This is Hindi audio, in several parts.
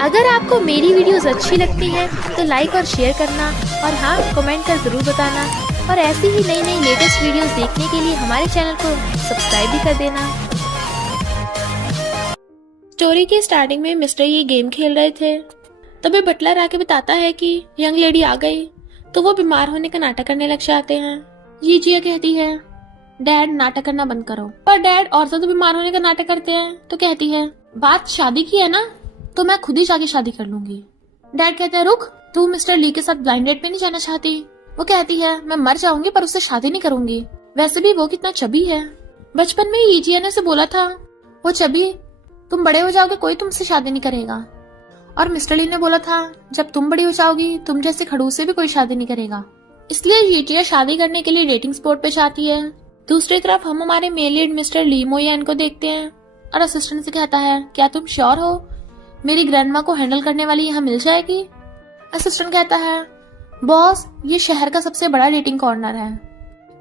अगर आपको मेरी वीडियोस अच्छी लगती है तो लाइक और शेयर करना और हाँ कमेंट कर जरूर बताना और ऐसी ही नई नई लेटेस्ट वीडियोस देखने के लिए हमारे चैनल को सब्सक्राइब भी कर देना। स्टोरी के स्टार्टिंग में मिस्टर ये गेम खेल रहे थे, तभी बटलर आके बताता है कि यंग लेडी आ गई, तो वो बीमार होने का नाटक करने लग जाते हैं। ये जिया कहती है डैड नाटक करना बंद करो, पर डैड और ज्यादा बीमार होने का नाटक करते हैं। तो कहती है बात शादी की है ना, तो मैं खुद ही जाके शादी कर लूंगी। डैड कहते हैं रुक, तू मिस्टर ली के साथ ब्लाइंड डेट पे नहीं जाना चाहती। वो कहती है मैं मर जाऊंगी पर उससे शादी नहीं करूंगी, वैसे भी वो कितना चबी है। बचपन में ईजिया ने से बोला था वो चबी, तुम बड़े हो जाओगे कोई तुमसे शादी नहीं करेगा। और मिस्टर ली ने बोला था जब तुम बड़ी हो जाओगी तुम जैसे खड़ूस से भी कोई शादी नहीं करेगा। इसलिए ईजिया शादी करने के लिए डेटिंग स्पॉट पे जाती है। दूसरी तरफ हम हमारे मेल लीड मिस्टर ली मोयन को देखते हैं और असिस्टेंट से कहता है क्या तुम श्योर हो मेरी ग्रैंडमा को हैंडल करने वाली यहाँ मिल जाएगी। असिस्टेंट कहता है बॉस ये शहर का सबसे बड़ा डेटिंग कॉर्नर है,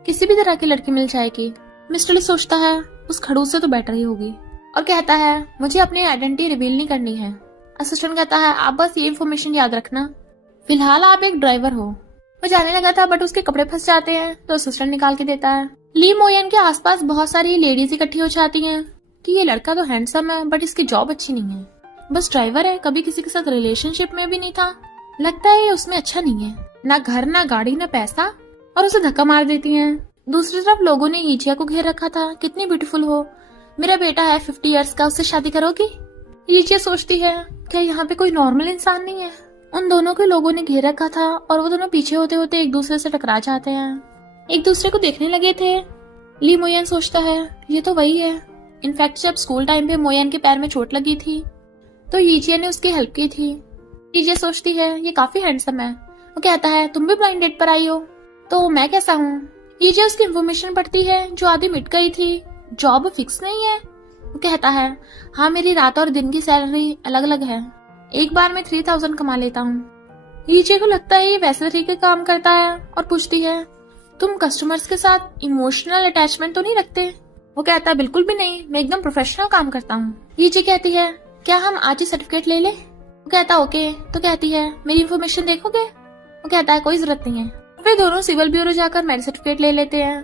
किसी भी तरह की लड़की मिल जाएगी। मिस्टर ली सोचता है उस खड़ूस से तो बेटर ही होगी और कहता है मुझे अपनी आइडेंटिटी रिवील नहीं करनी है। असिस्टेंट कहता है आप बस ये इन्फॉर्मेशन याद रखना, फिलहाल आप एक ड्राइवर हो। वो जाने लगा था बट उसके कपड़े फंस जाते हैं तो असिस्टेंट निकाल के देता है। ली मोयन के आसपास बहुत सारी लेडीज इकट्ठी हो जाती हैं कि ये लड़का तो हैंडसम है बट इसकी जॉब अच्छी नहीं है, बस ड्राइवर है, कभी किसी के साथ रिलेशनशिप में भी नहीं था, लगता है ये उसमें अच्छा नहीं है, ना घर ना गाड़ी ना पैसा, और उसे धक्का मार देती हैं। दूसरी तरफ लोगों ने ईजिया को घेर रखा था, कितनी ब्यूटीफुल हो, मेरा बेटा है 50 इयर्स का, उससे शादी करोगी। ईजिया सोचती है क्या यहाँ पे कोई नॉर्मल इंसान नहीं है। उन दोनों के लोगों ने घेर रखा था और वो दोनों पीछे होते होते एक दूसरे से टकरा जाते हैं, एक दूसरे को देखने लगे थे। ली मोयन सोचता है ये तो वही है, इनफैक्ट जब स्कूल टाइम पे मोयन के पैर में चोट लगी थी तो ईजिया ने उसकी हेल्प की थी। ईजिया सोचती है ये काफी हैंडसम है। वो कहता है तुम भी ब्लाइंड डेट पर आई हो, तो मैं कैसा हूँ। ईजिया उसकी इन्फॉर्मेशन पढ़ती है जो आधी मिट गई थी, जॉब फिक्स नहीं है। वो कहता है हाँ मेरी रात और दिन की सैलरी अलग अलग है, एक बार में 3000 कमा लेता हूँ। ईजिया को लगता है ये वैसे तरीके काम करता है और पूछती है तुम कस्टमर्स के साथ इमोशनल अटैचमेंट तो नहीं रखते। वो कहता है बिल्कुल भी नहीं, मैं एकदम प्रोफेशनल काम करता हूँ। ईजिया कहती है क्या हम आज ही सर्टिफिकेट ले ले। वो कहता ओके। तो कहती है मेरी इन्फॉर्मेशन देखोगे। वो कहता है कोई जरूरत नहीं है। फिर दोनों सिविल ब्यूरो जाकर मैरिज सर्टिफिकेट ले लेते हैं।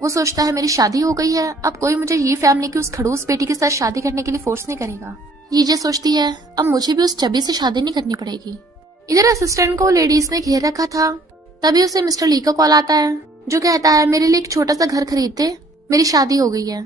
वो सोचता है मेरी शादी हो गई है, अब कोई मुझे ये फैमिली की उस खड़ूस बेटी के साथ शादी करने के लिए फोर्स नहीं करेगा। ईजिया सोचती है अब मुझे भी उस चबी से शादी नहीं करनी पड़ेगी। इधर असिस्टेंट को लेडीज ने घेर रखा था, तभी उसे मिस्टर ली का कॉल आता है जो कहता है मेरे लिए एक छोटा सा घर खरीद दे, मेरी शादी हो गई है।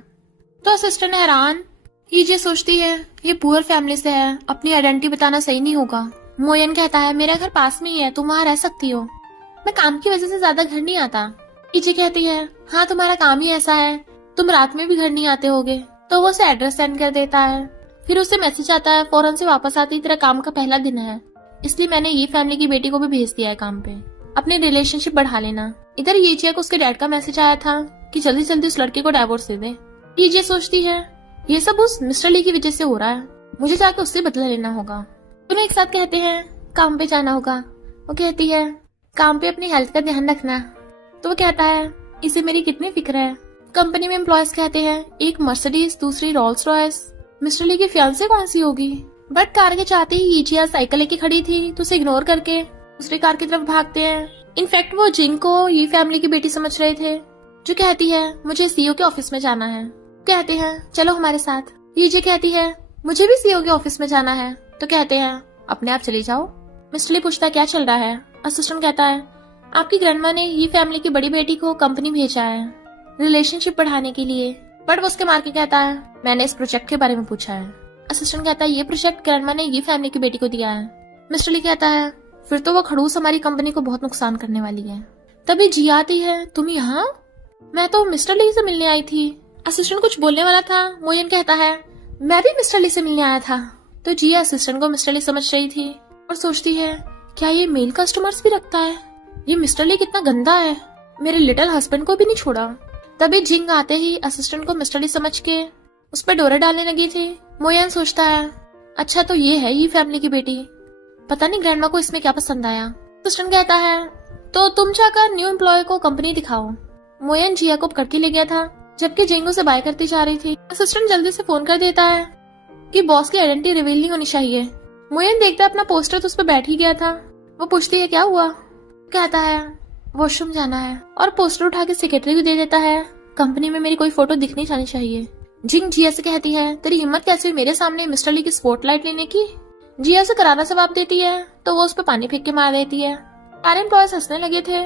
तो असिस्टेंट हैरान। ईजिया सोचती है ये पुअर फैमिली से है, अपनी आइडेंटिटी बताना सही नहीं होगा। मोयन कहता है मेरा घर पास में ही है, तुम वहाँ रह सकती हो, मैं काम की वजह से ज्यादा घर नहीं आता। ईजिया कहती है हाँ तुम्हारा काम ही ऐसा है, तुम रात में भी घर नहीं आते होगे। तो वो उसे एड्रेस सेंड कर देता है। फिर उसे मैसेज आता है फौरन से वापस आती, तेरा काम का पहला दिन है, इसलिए मैंने ये फैमिली की बेटी को भी भेज दिया है काम पे, अपनी रिलेशनशिप बढ़ा लेना। इधर ईजिया को उसके डैड का मैसेज आया था कि जल्दी जल्दी उस लड़के को डाइवोर्स दे दे। ईजिया सोचती है ये सब उस मिस्टर ली की वजह से हो रहा है, मुझे जाकर उससे बदला लेना होगा। दोनों एक साथ कहते हैं काम पे जाना होगा। वो कहती है काम पे अपनी हेल्थ का ध्यान रखना। तो वो कहता है इसे मेरी कितनी फिक्र है। कंपनी में एम्प्लॉयज कहते हैं एक मर्सिडीज दूसरी रोल्स रॉयस, मिस्टर ली की फियांसे कौन सी होगी। बट कार के चाहते ही ईजिया साइकिल लेके खड़ी थी तो उसे इग्नोर करके दूसरी कार की तरफ भागते हैं। इनफैक्ट वो जिंग को ये फैमिली की बेटी समझ रहे थे, जो कहती है मुझे सीईओ के ऑफिस में जाना है। कहते हैं चलो हमारे साथ। ईजिया कहती है मुझे भी सीईओ के ऑफिस में जाना है। तो कहते हैं अपने आप चली जाओ। मिस्टर ली पूछता क्या चल रहा है। असिस्टेंट कहता है आपकी ग्रैंडमा ने ये फैमिली की बड़ी बेटी को कंपनी भेजा है रिलेशनशिप बढ़ाने के लिए, बट वो उसके मार के कहता है मैंने इस प्रोजेक्ट के बारे में पूछा है। असिस्टेंट कहता है ये प्रोजेक्ट ग्रैंडमा ने ये फैमिली की बेटी को दिया है। मिस्टर ली कहता है फिर तो वो खड़ूस हमारी कंपनी को बहुत नुकसान करने वाली है। तभी जी आती है तुम यहाँ, मैं तो मिस्टर ली से मिलने आई थी। असिस्टेंट कुछ बोलने वाला था, मोयन कहता है मैं भी मिस्टर ली से मिलने आया था। तो जी असिस्टेंट को मिस्टर ली समझ रही थी और सोचती है क्या ये मेल कस्टमर्स भी रखता है, ये मिस्टर ली कितना गंदा है, मेरे लिटिल हस्बैंड को भी नहीं छोड़ा। तभी जिंग आते ही असिस्टेंट को मिस्टर ली समझ के उस पर डोरा डालने लगी थी। मोयन सोचता है अच्छा तो ये है ये फैमिली की बेटी, पता नहीं ग्रैंडमा को इसमें क्या पसंद आया। असिस्टेंट कहता है तो तुम जाकर न्यू एम्प्लॉय को कंपनी दिखाओ। मोयन जिया को पकड़ के ले गया था जबकि जिंगो से बाय करती जा रही थी। असिस्टेंट जल्दी से फोन कर देता है कि बॉस की आइडेंटिटी रिवील नहीं होनी चाहिए। मोयन देखता है अपना पोस्टर तो उस पर बैठ ही गया था। वो पूछती है क्या हुआ? कहता है वॉशरूम जाना है, और पोस्टर उठा के सेक्रेटरी को दे देता है। कंपनी में मेरी कोई फोटो दिखनी जानी चाहिए। जिंग जिया से कहती है तेरी हिम्मत कैसे हुई मेरे सामने मिस्टर ली की स्पॉटलाइट लेने की? जिया से करारा जवाब देती है तो वो उस पर पानी फेंक के मार देती है। सारे एम्प्लॉयज हंसने लगे थे।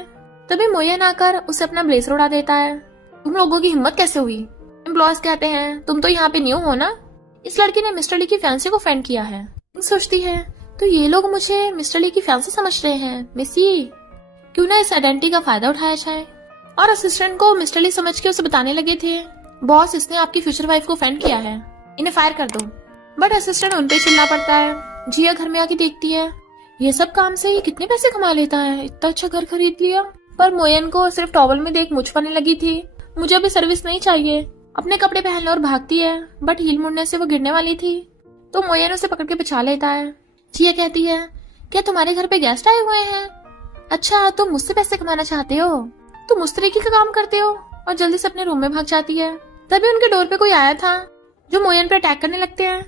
तभी मोयन आकर उसे अपना ब्लेजर उड़ा देता है। तुम लोगों की हिम्मत कैसे हुई? एम्प्लॉयज कहते हैं तुम तो यहाँ पे न्यू हो ना, इस लड़की ने मिस्टर ली की फैंसी को फ्रेंड किया है। सोचती है तो ये लोग मुझे मिस्टर ली की फैंसी समझ रहे हैं, मिस ये क्यों ना इस आइडेंटिटी का फायदा उठाया जाए। और असिस्टेंट को मिस्टर ली समझ के उसे बताने लगे थे बॉस इसने आपकी फ्यूचर वाइफ को फ्रेंड किया है, इन्हें फायर कर दो। बट असिस्टेंट उन पे चिल्ला पड़ता है। जिया घर में आके देखती है ये सब काम से ये कितने पैसे कमा लेता है, इतना अच्छा घर खरीद लिया। पर मोयन को सिर्फ टॉवल में देख मुझ पड़ने लगी थी। मुझे अभी सर्विस नहीं चाहिए। अपने कपड़े पहन लो और भागती है, बट हील मुड़ने से वो गिरने वाली थी तो मोयन उसे पकड़ के बचा लेता है। जिया कहती है क्या तुम्हारे घर पे गेस्ट आए हुए हैं? अच्छा तुम मुझसे पैसे कमाना चाहते हो, तुम उस तरीके का काम करते हो, और जल्दी से अपने रूम में भाग जाती है। तभी उनके डोर पे कोई आया था जो मोयन पे अटैक करने लगते हैं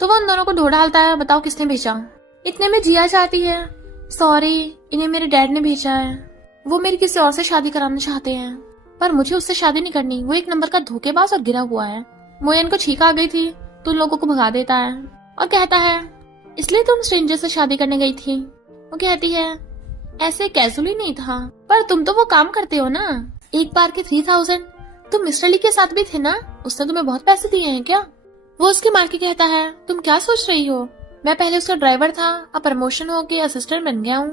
तो वो उन दोनों को ढो डालता है, बताओ किसने भेजा। इतने में जिया चाहती है सॉरी इन्हें मेरे डैड ने भेजा है, वो मेरी किसी और से शादी कराना चाहते हैं, पर मुझे उससे शादी नहीं करनी, वो एक नंबर का धोखेबाज और गिरा हुआ है। मोयन को छींक आ गई थी तो उन लोगों को भगा देता है और कहता है इसलिए तुम स्ट्रेंजर से शादी करने गई थी? वो कहती है ऐसे कैजुअली नहीं था, पर तुम तो वो काम करते हो ना, एक बार के 3000 तुम मिस्टर ली के साथ भी थे ना, उसने तुम्हें बहुत पैसे दिए हैं क्या? वो उसकी मार के कहता है तुम क्या सोच रही हो, मैं पहले उसका ड्राइवर था, अब प्रमोशन हो के असिस्टेंट बन गया हूँ।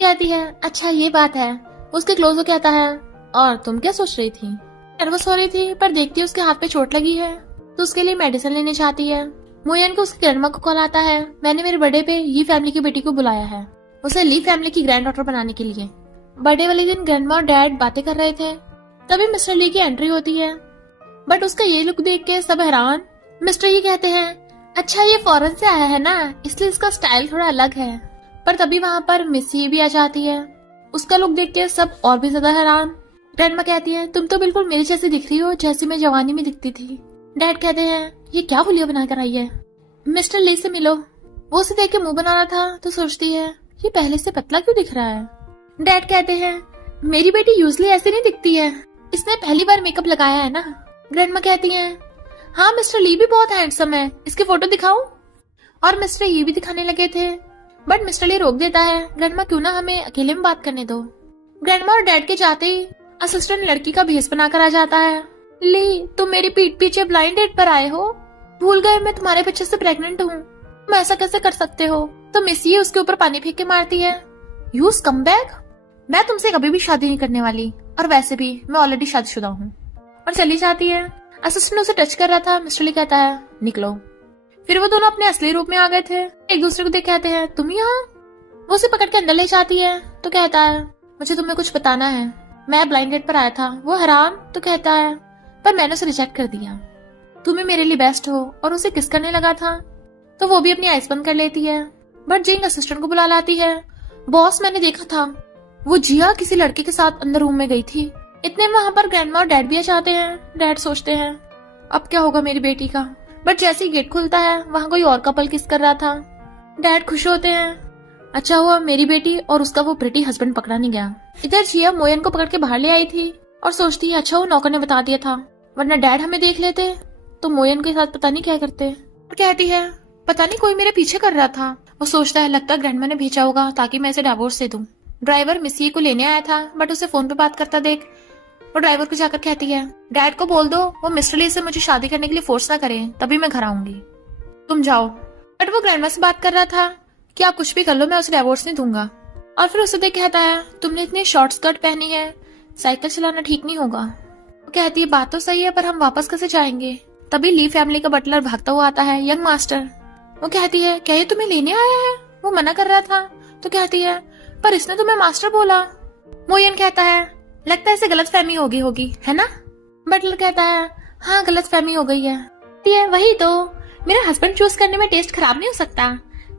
कहती है अच्छा ये बात है। उसके क्लोज हो कहता है और तुम क्या सोच रही थी? नर्वस हो रही थी पर देखती है उसके हाथ पे चोट लगी है तो उसके लिए मेडिसिन लेने चाहती है। मोयन को उसकी ग्रैंडमा को कॉल आता है मैंने मेरे बर्थडे पे ये फैमिली की बेटी को बुलाया है, उसे ली फैमिली की ग्रैंड डॉटर बनाने के लिए। बर्थडे वाले दिन ग्रैंडमा और डैड बातें कर रहे थे तभी मिस्टर ली की एंट्री होती है, बट उसका ये लुक देख के सब हैरान। मिस्टर ही कहते हैं अच्छा ये फॉरेन से आया है ना, इसलिए इसका स्टाइल थोड़ा अलग है। पर तभी वहाँ पर मिस ये भी आ जाती है, उसका लुक देख के सब और भी ज्यादा हैरान। ग्रैंडमा कहती है तुम तो बिल्कुल मेरी जैसी दिख रही हो जैसी मैं जवानी में दिखती थी। डैड कहते हैं ये क्या हुलिया बना कर आई है, मिस्टर ली से मिलो। वो उसे देख के मुंह बना रहा था तो सोचती है ये पहले से पतला क्यों दिख रहा है। डैड कहते हैं मेरी बेटी यूजली ऐसी नहीं दिखती है, इसने पहली बार मेकअप लगाया है ना। ग्रैंडमा कहती हैं हाँ मिस्टर ली भी बहुत हैंडसम है, इसकी फोटो दिखाऊं? और मिस्टर ये भी दिखाने लगे थे बट मिस्टर ली रोक देता है, ग्रैंडमा क्यों ना हमें अकेले में बात करने दो। ग्रैंडमा और डैड के जाते ही असिस्टेंट लड़की का भेष बनाकर आ जाता है। ली तुम मेरी पीठ पीछे ब्लाइंड डेट पर आए हो, भूल गए मैं तुम्हारे बच्चे से प्रेग्नेंट हूँ, तुम ऐसा कैसे कर सकते हो? तो मिस ये उसके ऊपर पानी फेंक के मारती है। यू स्कमबैग, मैं तुमसे कभी भी शादी नहीं करने वाली, और वैसे भी मैं ऑलरेडी शादीशुदा हूँ, और चली जाती है। असिस्टेंट उसे टच कर रहा था, मिस्टर ली कहता है निकलो। फिर वो दोनों अपने असली रूप में आ गए थे, एक दूसरे को देख कहते हैं तुम यहाँ। वो उसे पकड़ के अंदर ले जाती है तो कहता है मुझे तुम्हें कुछ बताना है, मैं ब्लाइंड डेट पर आया था। वो हैरान तो कहता है पर मैंने उसे रिजेक्ट कर दिया, तुम्हें मेरे लिए बेस्ट हो, और उसे किस करने लगा था तो वो भी अपनी आइज बंद कर लेती है। बट जिंग असिस्टेंट को बुला लाती है, बॉस मैंने देखा था वो जिया किसी लड़के के साथ अंदर रूम में गई थी। इतने वहां पर ग्रैंडमा और डैड भी आ जाते हैं। डैड सोचते हैं अब क्या होगा मेरी बेटी का, बट जैसे ही गेट खुलता है वहां कोई और कपल किस कर रहा था। डैड खुश होते हैं, अच्छा हुआ मेरी बेटी और उसका वो प्रिटी हस्बैंड पकड़ा नहीं गया। इधर जिया मोयन को पकड़ के बाहर ले आई थी और सोचती है अच्छा वो नौकर ने बता दिया था, वरना डैड हमें देख लेते तो मोयन के साथ पता नहीं क्या करते। और कहती है पता नहीं कोई मेरे पीछे कर रहा था। वो सोचता है लगता है ग्रैंडमा ने भेजा होगा ताकि मैं इसे डिवोर्स दे दूं। ड्राइवर मिसी को लेने आया था बट उसे फोन पे बात करता देख वो ड्राइवर को जाकर कहती है डैड को बोल दो वो मिस्टर ली से मुझे शादी करने के लिए फोर्स ना करें, तभी मैं घर आऊंगी, तुम जाओ। बट वो ग्रैंडमा से बात कर रहा था कि आप कुछ भी कर लो मैं उसे डिवोर्स नहीं दूंगा। और फिर उसे देख कहता है तुमने इतनी शॉर्ट स्कर्ट पहनी है, साइकिल चलाना ठीक नहीं होगा। वो कहती है बात तो सही है पर हम वापस कैसे जाएंगे। तभी ली फैमिली का बटलर भागता हुआ आता है, यंग मास्टर। वो कहती है क्या ये तुम्हें लेने आया है? वो मना कर रहा था तो कहती है पर इसने तुम्हें मास्टर बोला। मोयन कहता है लगता है इसे गलत फहमी होगी है ना। बटलर कहता है हाँ गलत फहमी हो गई है। वही तो, मेरा हस्बैंड चूज करने में टेस्ट खराब नहीं हो सकता,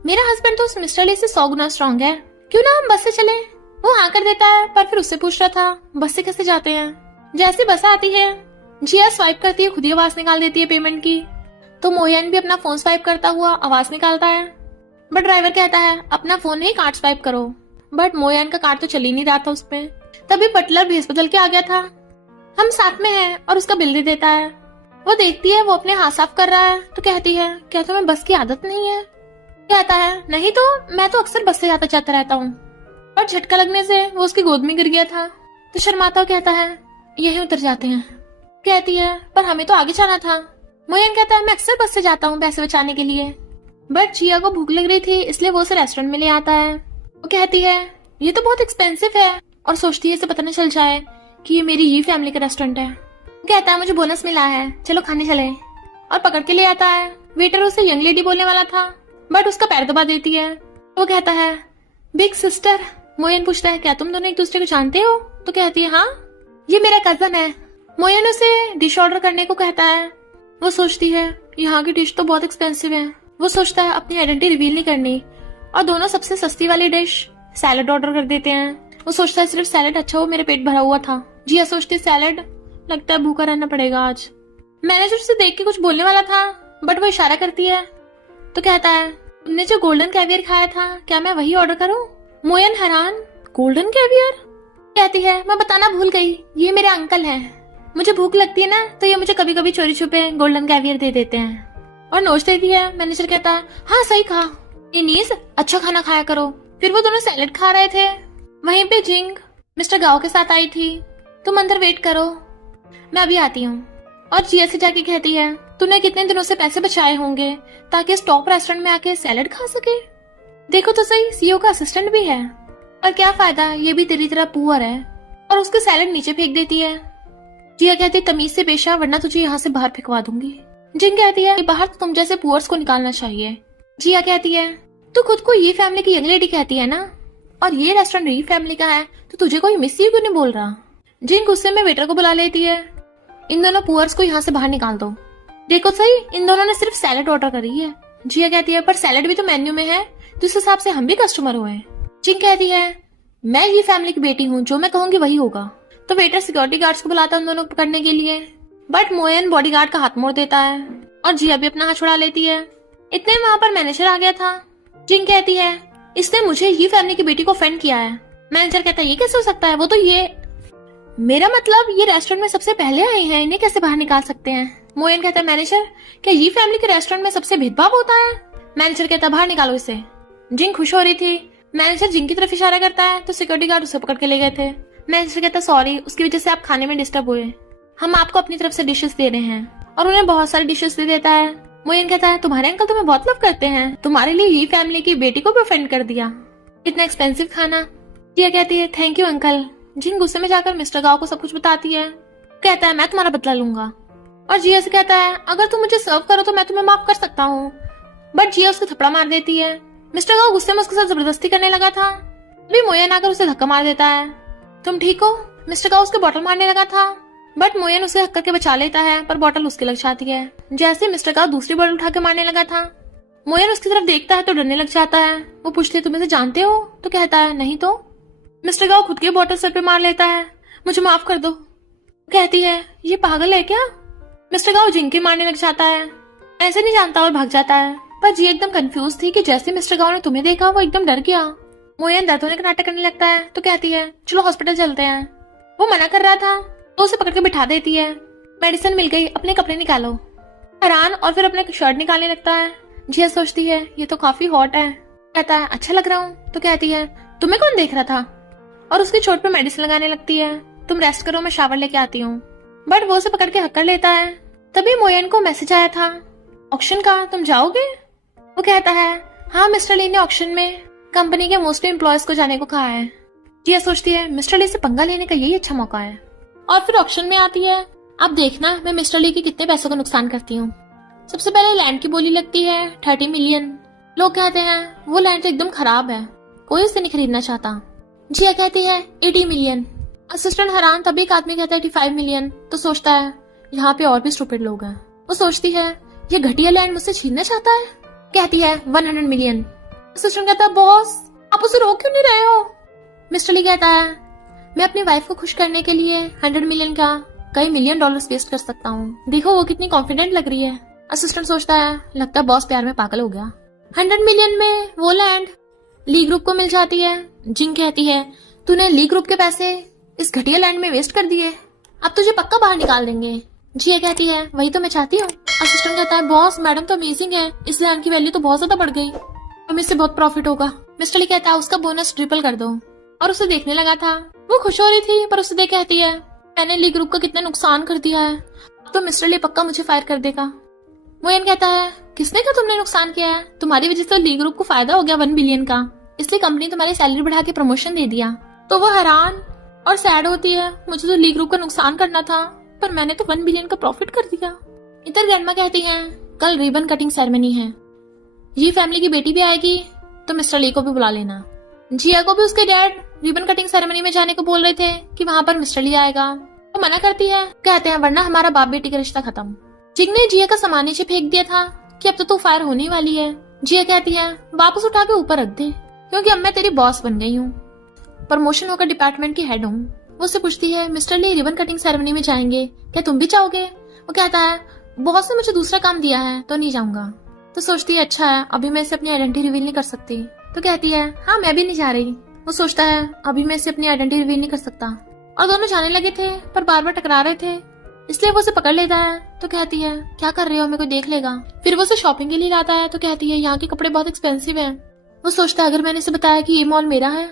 मेरा हस्बैंड तो उस मिस्टर ली से 100 गुना स्ट्रॉन्ग है, क्यों ना हम बस से चले। वो हाँ कर देता है पर फिर उससे पूछ रहा था बस से कैसे जाते हैं। जैसे बस आती है जिया स्वाइप करती है, खुद ही आवाज निकाल देती है पेमेंट की, तो मोयन भी अपना फोन स्वाइप करता हुआ आवाज निकालता है। बट ड्राइवर कहता है अपना फोन ही कार्ड स्वाइप करो। बट मोयन का कार्ड तो चल ही नहीं रहा था उसपे। तभी बटलर भेस बदल के आ गया था। हम साथ में हैं और उसका बिल दे देता है। वो देखती है वो अपने हाथ साफ कर रहा है तो कहती है क्या तुम्हें बस की आदत नहीं है? कहता है नहीं तो मैं तो अक्सर बस से जाता जाता रहता हूँ। और झटका लगने से वो उसकी गोद में गिर गया था तो शर्माता हुआ कहता है यही उतर जाते हैं। कहती है पर हमें तो आगे जाना था। मोयन कहता है मैं अक्सर बस से जाता हूँ पैसे बचाने के लिए। बट जिया को भूख लग रही थी इसलिए वो उसे रेस्टोरेंट में ले आता है। वो कहती है ये तो बहुत एक्सपेंसिव है और सोचती है इसे पता न चल जाए कि ये मेरी ही फैमिली का रेस्टोरेंट है। कहता है मुझे बोनस मिला है चलो खाने चले और पकड़ के ले आता है। वेटर उसे यंग लेडी बोलने वाला था बट उसका पैर दबा देती है। वो कहता है बिग सिस्टर। मोयन पूछता है क्या तुम दोनों एक दूसरे को जानते हो? तो कहती है हाँ ये मेरा कजन है। मोयन उसे डिश ऑर्डर करने को कहता है। वो सोचती है यहाँ की डिश तो बहुत एक्सपेंसिव है। वो सोचता है अपनी आइडेंटिटी रिवील नहीं करनी और दोनों सबसे सस्ती वाली डिश सैलड ऑर्डर कर देते हैं। वो सोचता है सिर्फ सैलड अच्छा हो मेरे पेट भरा हुआ था। जिया सोचती है सैलड लगता है भूखा रहना पड़ेगा आज। मैनेजर उसे देख के कुछ बोलने वाला था बट वो इशारा करती है तो कहता है तुमने जो गोल्डन कैवियर खाया था क्या मैं वही ऑर्डर करूं? मोयन हैरान गोल्डन कैवियर? कहती है मैं बताना भूल गई ये मेरे अंकल हैं। मुझे भूख लगती है ना तो ये मुझे कभी कभी चोरी छुपे गोल्डन कैवियर दे देते हैं और नोच देती है। मैनेजर कहता है हाँ सही कहा इनीस अच्छा खाना खाया करो। फिर वो दोनों सैलेड खा रहे थे। वहीं पे जिंग मिस्टर गाओ के साथ आई थी। तुम अंदर वेट करो मैं अभी आती हूँ। और जिया से जाके कहती है तूने कितने दिनों से पैसे बचाए होंगे ताकि इस टॉप रेस्टोरेंट में आके सैलेड खा सके। देखो तो सही सीईओ का असिस्टेंट भी है पर क्या फायदा ये भी तेरी तरह पुअर है। और उसके सैलेड नीचे फेंक देती है। जिया कहती तमीज से पेश आ वरना तुझे यहाँ से बाहर फेंकवा दूंगी। जिंग कहती है बाहर तो तुम जैसे पुअर्स को निकालना चाहिए। जिया कहती है तू खुद को ये फैमिली की यंग लेडी कहती है ना और ये रेस्टोरेंट ये फैमिली का है तो तुझे कोई मिस यू क्यों नहीं बोल रहा? जिंग गुस्से में वेटर को बुला लेती है। इन दोनों पुअर्स को यहाँ से बाहर निकाल दो। देखो सही इन दोनों ने सिर्फ सैलेड ऑर्डर करी है। जिया कहती है पर सैलेड भी तो मेन्यू में है जिस हिसाब से हम भी कस्टमर हुए। जिंग कहती है मैं ये फैमिली की बेटी हूँ जो मैं कहूंगी वही होगा। तो वेटर सिक्योरिटी गार्ड्स को बुलाता है उन दोनों को पकड़ने के लिए बट मोयन बॉडीगार्ड का हाथ मोड़ देता है और जिया भी अपना हाथ छुड़ा लेती है। इतने वहाँ पर मैनेजर आ गया था। जिंग कहती है इसने मुझे ये फैमिली की बेटी को ऑफेंड किया है। मैनेजर कहता है ये कैसे हो सकता है? वो तो ये मेरा मतलब ये रेस्टोरेंट में सबसे पहले आए हैं इन्हें कैसे बाहर निकाल सकते हैं? मोयन कहता है मैनेजर क्या ये फैमिली के रेस्टोरेंट में सबसे भेदभाव होता है? मैनेजर कहता है बाहर निकालो इसे। जिंग खुश हो रही थी। मैनेजर जिंग की तरफ इशारा करता है तो सिक्योरिटी गार्ड उसे पकड़ के ले गए थे। मैनेजर कहता है सॉरी उसकी वजह से आप खाने में डिस्टर्ब हुए। हम आपको अपनी तरफ से डिशेस दे रहे हैं और उन्हें बहुत सारी डिशेस दे देता है। मोयन कहता है तुम्हारे अंकल तुम्हें बहुत लव करते हैं तुम्हारे लिए ये फैमिली की बेटी को भी ऑफेंड कर दिया इतना एक्सपेंसिव खाना। जिया कहती है थैंक यू अंकल। जिंग गुस्से में जाकर मिस्टर गाओ को सब कुछ बताती है। कहता है मैं तुम्हारा बदला लूंगा। और जिया से कहता है अगर तुम मुझे सर्व करो तो मैं तुम्हें माफ कर सकता हूँ। बट जिया उसको थप्पड़ा मार देती है। मिस्टर गाओ गुस्से में उसके साथ जबरदस्ती करने लगा था अभी मोयन आकर उसे धक्का मार देता है। तुम ठीक हो? मिस्टर गाओ उसके बॉटल मारने लगा था बट मोयन उसे हक करके बचा लेता है पर बॉटल उसके लग जाती है। जैसे मिस्टर गाओ दूसरी बॉटल उठा के मारने लगा था मोयन उसकी तरफ देखता है तो डरने लग जाता है। वो पूछती है तुम इसे जानते हो? तो कहता है नहीं तो। मिस्टर गाओ खुद की बॉटल सर पे मार लेता है। मुझे माफ कर दो। कहती है ये पागल है क्या? मिस्टर गाओ जिंग की मारने लग जाता है। ऐसे नहीं जानता और भाग जाता है पर जी एकदम कंफ्यूज थी कि जैसे मिस्टर गाओ ने तुम्हें देखा वो एकदम डर गया। मोयन दर्द होने का नाटक करने लगता है तो कहती है चलो हॉस्पिटल चलते हैं। वो मना कर रहा था तो उसे पकड़ के बिठा देती है। मेडिसिन मिल गई अपने कपड़े निकालो। हैरान और फिर अपने शर्ट निकालने लगता है। जिया सोचती है ये तो काफी हॉट है। कहता है अच्छा लग रहा हूँ। तो कहती है तुम्हें कौन देख रहा था? और उसकी चोट पे मेडिसिन लगाने लगती है। तुम रेस्ट करो मैं शावर लेके आती हूँ। बट वो उसे पकड़ के हक कर लेता है। तभी मोयन को मैसेज आया था ऑक्शन का तुम जाओगे? वो कहता है हाँ मिस्टर ली ने ऑक्शन में कंपनी के मोस्ट एम्प्लॉयज को जाने को कहा है। जिया सोचती है मिस्टर ली से पंगा लेने का यही अच्छा मौका है। और फिर ऑक्शन में आती है। अब देखना मैं मिस्टर ली के कितने पैसों का नुकसान करती हूँ। सबसे पहले लैंड की बोली लगती है 30 मिलियन। लोग कहते हैं वो लैंड तो एकदम खराब है कोई उसे नहीं खरीदना चाहता। जिया कहती है 80 मिलियन। असिस्टेंट हैरान तभी एक आदमी कहता है 85 मिलियन। तो सोचता है यहाँ पे और भी स्टूपिड लोग हैं। वो सोचती है ये घटिया लैंड मुझसे छीनना चाहता है। कहती है 100 मिलियन। असिस्टेंट कहता है बॉस आप उसे रोक क्यों नहीं रहे हो? मिस्टर ली कहता है मैं अपनी वाइफ को खुश करने के लिए 100 मिलियन का कई मिलियन डॉलर्स वेस्ट कर सकता हूँ। देखो वो कितनी कॉन्फिडेंट लग रही है। असिस्टेंट सोचता है लगता है बॉस प्यार में पागल हो गया। 100 मिलियन में वो लैंड ली ग्रुप को मिल जाती है। जिंग कहती है तूने ली ग्रुप के पैसे इस घटिया लैंड में वेस्ट कर दिए, अब तुझे पक्का बाहर निकाल देंगे। जिया कहती है वही तो मैं चाहती हूँ। असिस्टेंट कहता है बॉस मैडम तो अमेजिंग है, इस लैंड की वैल्यू तो बहुत ज्यादा बढ़ गई, हमें इससे बहुत प्रॉफिट होगा। मिस्टर ली कहता है उसका बोनस ट्रिपल कर दो, और उसे देखने लगा था। वो खुश हो रही थी पर उसे देख कहती है मैंने ली ग्रुप का कितना नुकसान कर दिया है, अब तो मिस्टर ली पक्का मुझे फायर कर देगा। मोयन कहता है किसने कहा तुमने नुकसान किया है, तुम्हारी वजह से तो ली ग्रुप को फायदा हो गया 1 बिलियन का, इसलिए कंपनी तुम्हारी सैलरी बढ़ा के प्रमोशन दे दिया। तो वो हैरान और सैड होती है मुझे तो ली ग्रुप का नुकसान करना था पर मैंने तो 1 बिलियन का प्रॉफिट कर दिया। इधर ग्रैंडमा कहती हैं कल रिबन कटिंग सेरेमनी है, ये फैमिली की बेटी भी आएगी तो मिस्टर ली को भी बुला लेना। जिया को भी उसके डैड रिबन कटिंग सेरेमनी में जाने को बोल रहे थे कि वहाँ पर मिस्टर ली आएगा, तो मना करती है, कहते हैं वरना हमारा बाप बेटी का रिश्ता खत्म। जिंग ने जिया का सामान नीचे फेंक दिया था कि अब तो तू फायर होने वाली है। जिया कहती है वापस उठा के ऊपर रख दे क्योंकि अब मैं तेरी बॉस बन गई हूँ, प्रमोशन होकर डिपार्टमेंट की हेड हूँ। वो उससे पूछती है मिस्टर ली रिबन कटिंग सेरेमनी में जाएंगे, क्या तुम भी जाओगे? वो कहता है बॉस ने मुझे दूसरा काम दिया है तो नहीं जाऊंगा। तो सोचती है अच्छा है अभी मैं इसे अपनी आइडेंटिटी रिवील नहीं कर सकती, तो कहती है हाँ मैं भी नहीं जा रही। वो सोचता है अभी मैं इसे अपनी आइडेंटिटी रिवील नहीं कर सकता, और दोनों जाने लगे थे पर बार बार टकरा रहे थे, इसलिए वो उसे पकड़ लेता है। तो कहती है क्या कर रहे हो, हमें कोई देख लेगा। फिर वो उसे शॉपिंग के लिए लाता है, तो कहती है यहाँ के कपड़े बहुत एक्सपेंसिव हैं। वो सोचता है अगर मैंने इसे बताया कि ये मॉल मेरा है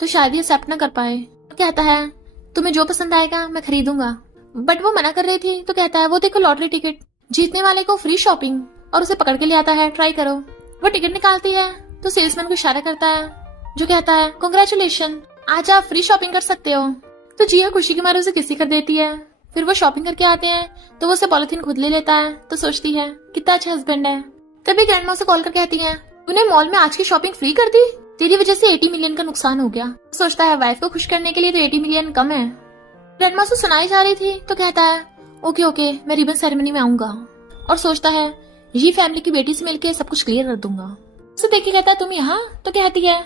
तो शायद ये एक्सेप्ट ना कर पाए। तो कहता है तुम्हें जो पसंद आएगा मैं खरीदूंगा, बट वो मना कर रही थी। तो कहता है वो देखो लॉटरी टिकट, जीतने वाले को फ्री शॉपिंग, और उसे पकड़ के ले आता है ट्राई करो। वो टिकट निकालती है तो सेल्समैन को इशारा करता है जो कहता है कांग्रेचुलेशन, आज आप फ्री शॉपिंग कर सकते हो। तो जिया खुशी के मारे उसे किसी कर देती है। फिर वो शॉपिंग करके आते हैं तो वो उसे पॉलिथीन खुद ले लेता है, तो सोचती है कितना अच्छा हस्बैंड है। तभी ग्रैंडमा उसे कॉल कर कहती है तूने मॉल में आज की शॉपिंग फ्री कर दी, तेरी वजह से 80 मिलियन का नुकसान हो गया। सोचता है वाइफ को खुश करने के लिए तो 80 मिलियन कम है। ग्रैंडमा उसे सुनाई जा रही थी तो कहता है ओके ओके मैं रिबन सेरेमनी में आऊंगा, और सोचता है ये फैमिली की बेटी से मिलके सब कुछ क्लियर कर दूंगा। उसे देख के कहता है तुम यहाँ? तो कहती है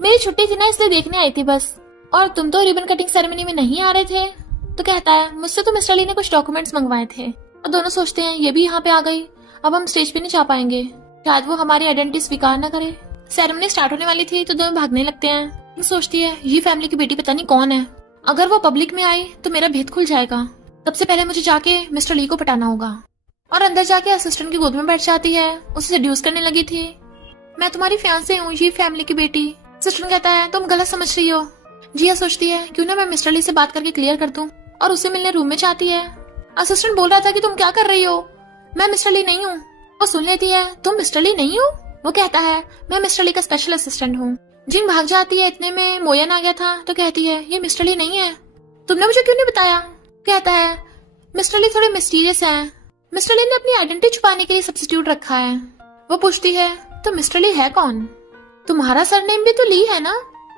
मेरी छुट्टी थी ना इसलिए देखने आई थी बस, और तुम तो रिबन कटिंग सेरेमनी में नहीं आ रहे थे। तो कहता है मुझसे तो मिस्टर ली ने कुछ डॉक्यूमेंट्स मंगवाए थे। और दोनों सोचते हैं ये भी यहाँ पे आ गई, अब हम स्टेज पे नहीं जा पाएंगे, शायद वो हमारी आइडेंटिटी स्वीकार न करे। सेरेमनी स्टार्ट होने वाली थी तो दोनों भागने लगते हैं। सोचती है ये फैमिली की बेटी पता नहीं कौन है, अगर वो पब्लिक में आई तो मेरा भेद खुल जाएगा, सबसे पहले मुझे जाके मिस्टर ली को पटाना होगा। और अंदर जाके असिस्टेंट की गोद में बैठ जाती है, उसे सेड्यूस करने लगी थी। मैं तुम्हारी फियांसे हूँ, ये फैमिली की बेटी। असिस्टेंट कहता है तुम गलत समझ रही हो। जिया सोचती है क्यों ना मैं मिस्टर ली से बात करके क्लियर कर दूं, और उसे मिलने रूम में जाती है। असिस्टेंट बोल रहा था कि तुम क्या कर रही हो, मैं मिस्टर ली नहीं हूँ। वो सुन लेती है तुम मिस्टर ली नहीं हो? वो कहता है मैं मिस्टर ली का स्पेशल असिस्टेंट हूँ। जिंग भाग जाती है, इतने में मोयन आ गया था। तो कहती है ये मिस्टर ली नहीं है, तुमने मुझे क्यों नहीं बताया? कहता है मिस्टर ली थोड़े मिस्टीरियस हैं, मिस्टर ली ने अपनी आइडेंटिटी छुपाने के लिए सब्स्टिट्यूट रखा है। वो पूछती है तो मिस्टर ली है कौन? तुम्हारा सरनेम भी तो ली है ना,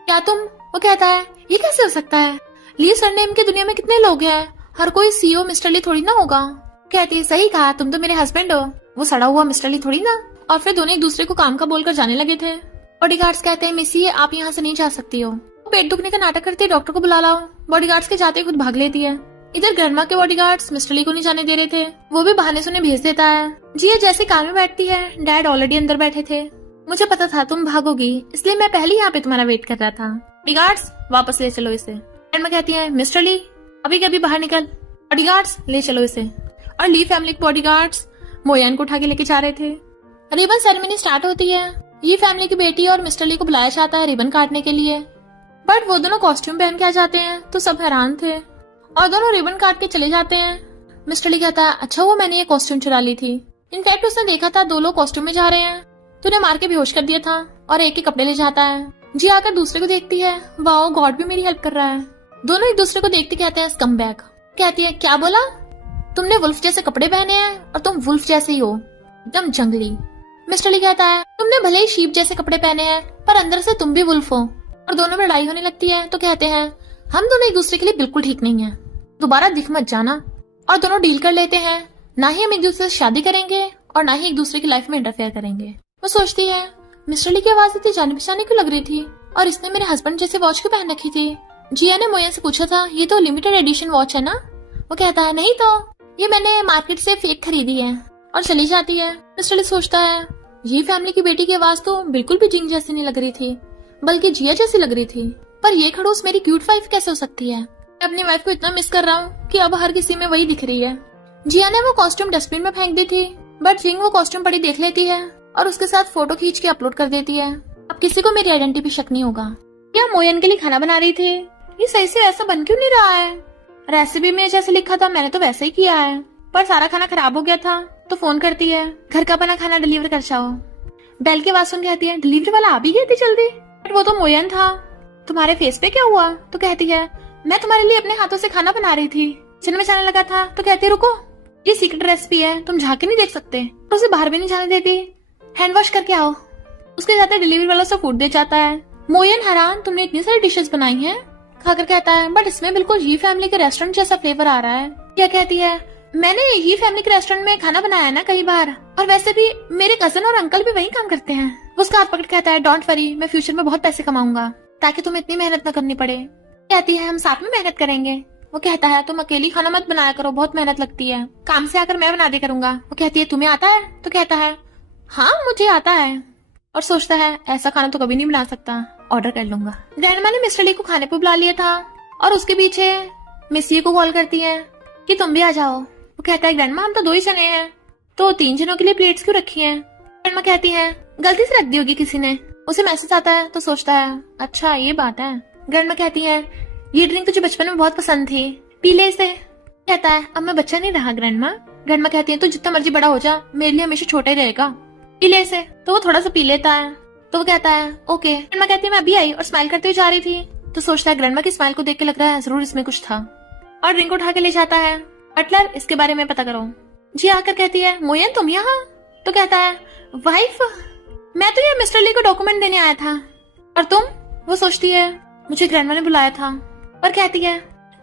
क्या तुम? वो कहता है ये कैसे हो सकता है, ली सरनेम की दुनिया में कितने लोग हैं, हर कोई सीईओ मिस्टर ली थोड़ी ना होगा। कहती है सही कहा, तुम तो मेरे हस्बैंड हो, वो सड़ा हुआ मिस्टर ली थोड़ी ना। और फिर दोनों एक दूसरे को काम का बोलकर जाने लगे थे। बॉडीगार्ड्स कहते हैं मिसी आप यहाँ से नहीं जा सकती हो। पेट दुखने का नाटक करती है, डॉक्टर को बुला लाओ। बॉडीगार्ड्स के जाते खुद भाग लेती है। इधर ग्रैंडमा के बॉडीगार्ड्स मिस्टर ली को नहीं जाने दे रहे थे, वो भी बहाने से उन्हें भेज देता है। जिया जैसे कार में बैठती है, डैड ऑलरेडी अंदर बैठे थे। मुझे पता था तुम भागोगी, इसलिए मैं पहले यहाँ पे तुम्हारा वेट कर रहा था। बॉडीगार्ड्स वापस ले चलो इसे। ग्रैंडमा कहती है मिस्टर ली अभी कभी बाहर निकल। बॉडीगार्ड्स ले चलो इसे। और ली फैमिली के बॉडीगार्ड्स मोयान को उठा के लेके जा रहे थे। रिबन सेरेमनी स्टार्ट होती है। ये फैमिली की बेटी और मिस्टर ली को बुलाया जाता है रिबन काटने के लिए, बट वो दोनों कॉस्ट्यूम पहन के आ जाते हैं तो सब हैरान थे, और दोनों रिबन काट के चले जाते हैं। मिस्टर ली कहता है अच्छा वो मैंने ये कॉस्ट्यूम चुरा ली थी, इनफैक्ट उसने देखा था 2 लोग कॉस्ट्यूम में जा रहे हैं तो उन्हें मार के बेहोश कर दिया था, और एक के कपड़े ले जाता है। जी आकर दूसरे को देखती है, वाओ गॉड भी मेरी हेल्प कर रहा है। दोनों एक दूसरे को देखते कहते हैं स्कमबैग। कहती है क्या बोला, तुमने वुल्फ जैसे कपड़े पहने हैं और तुम वुल्फ जैसे ही हो, एकदम जंगली। मिस्टर ली कहता है तुमने भले ही शीप जैसे कपड़े पहने हैं पर अंदर से तुम भी वुल्फ हो। और दोनों में लड़ाई होने लगती है। तो कहते हैं हम दोनों एक दूसरे के लिए बिल्कुल ठीक नहीं है, दोबारा दिख मत जाना। और दोनों डील कर लेते हैं, ना ही हम एक दूसरे से शादी करेंगे और ना ही एक दूसरे की लाइफ में इंटरफेयर करेंगे। वो सोचती है मिस्टर ली की आवाज इतनी जाने पहचाने क्यों लग रही थी, और इसने मेरे हस्बैंड जैसे वॉच क्यों पहन रखी थी। जिया ने मोयन से पूछा था ये तो लिमिटेड एडिशन वॉच है ना। वो कहता है नहीं तो ये मैंने मार्केट से फेक खरीदी है, और चली जाती है। मिस्टर ली सोचता है ये फैमिली की बेटी की आवाज तो बिल्कुल भी जिंग जैसी नहीं लग रही थी, बल्कि जिया जैसी लग रही थी। पर ये खड़ूस मेरी क्यूट वाइफ कैसे हो सकती है? मैं अपनी वाइफ को इतना मिस कर रहा हूँ कि अब हर किसी में वही दिख रही है। जिया ने वो कॉस्ट्यूम डस्टबिन में फेंक दी थी, बट जिंग वो कॉस्ट्यूम पड़ी देख लेती है और उसके साथ फोटो खींच के अपलोड कर देती है। अब किसी को मेरी आइडेंटिटी पे शक नहीं होगा। क्या मोयन के लिए खाना बना रही थी? ये सही से वैसा बन क्यों नहीं रहा है? रेसिपी में जैसे लिखा था मैंने तो वैसे ही किया है, पर सारा खाना खराब हो गया था। तो फोन करती है, घर का बना खाना डिलीवर कर जाओ। बेल की आवाज सुन कहती है, डिलीवरी वाला आ भी गया थी जल्दी? बट वो तो मोयन था। तुम्हारे फेस पे क्या हुआ? तो कहती है, मैं तुम्हारे लिए अपने हाथों से खाना बना रही थी, किचन में जाने लगा था। तो कहती है, रुको, ये सीक्रेट रेसिपी है, तुम झांक के नहीं देख सकते। तो उसे बाहर भी नहीं जाने देती। हैंड वॉश करके आओ। उसके जाते डिलीवरी वाला उसे फूड दे जाता है। मोयन हैरान, तुमने इतनी सारी डिशेस बनाई हैं? खाकर कहता है, बट इसमें बिल्कुल ये फैमिली के रेस्टोरेंट जैसा फ्लेवर आ रहा है। क्या कहती है, मैंने ये फैमिली के रेस्टोरेंट में खाना बनाया है ना कई बार, और वैसे भी मेरे कजन और अंकल भी वही काम करते हैं। उसका हाथ पकड़ कहता है, डोंट वरी, मैं फ्यूचर में बहुत पैसे कमाऊंगा ताकि तुम्हें इतनी मेहनत न करनी पड़े। कहती है, हम साथ में मेहनत करेंगे। वो कहता है, तुम अकेली खाना मत बनाया करो, बहुत मेहनत लगती है, काम से आकर मैं बना दे करूंगा। वो कहती है, तुम्हें आता है? तो कहता है, हाँ मुझे आता है। और सोचता है, ऐसा खाना तो कभी नहीं बना सकता, ऑर्डर कर लूंगा। ग्रैंडमा ने मिस्टर ली को खाने पे बुला लिया था और उसके पीछे मिस को कॉल करती है कि तुम भी आ जाओ। वो कहता है, ग्रैंडमा हम तो 2 ही जने हैं, तो 3 जनों के लिए प्लेट्स क्यों रखी हैं? ग्रैंडमा कहती है, गलती से रख दी होगी किसी ने। उसे मैसेज आता है तो सोचता है, अच्छा ये बात है। ग्रैंडमा कहती है, ये ड्रिंक तुझे बचपन में बहुत पसंद थी, पी ले इसे। कहता है, अब मैं बच्चा नहीं रहा ग्रैंडमा। ग्रैंडमा कहती है, तू जितना मर्जी बड़ा हो जा, मेरे लिए हमेशा छोटा ही रहेगा, पी ले इसे। तो वो थोड़ा सा पी लेता है। तो वो कहता है, ओके। ग्रैंडमा कहती है, मैं अभी आई और स्माइल करते हुए जा रही थी। तो सोचता है, ग्रैंडमा की स्माइल को देख के लग रहा है जरूर इसमें कुछ था, और ड्रिंक उठा के ले जाता है। बटलर, इसके बारे में पता करो। जी आकर कहती है, मोयन तुम यहाँ? तो कहता है, वाइफ मैं तो ये मिस्टर ली को डॉक्यूमेंट देने आया था, और तुम? वो सोचती है, मुझे ग्रैंडमा ने बुलाया था। पर कहती है,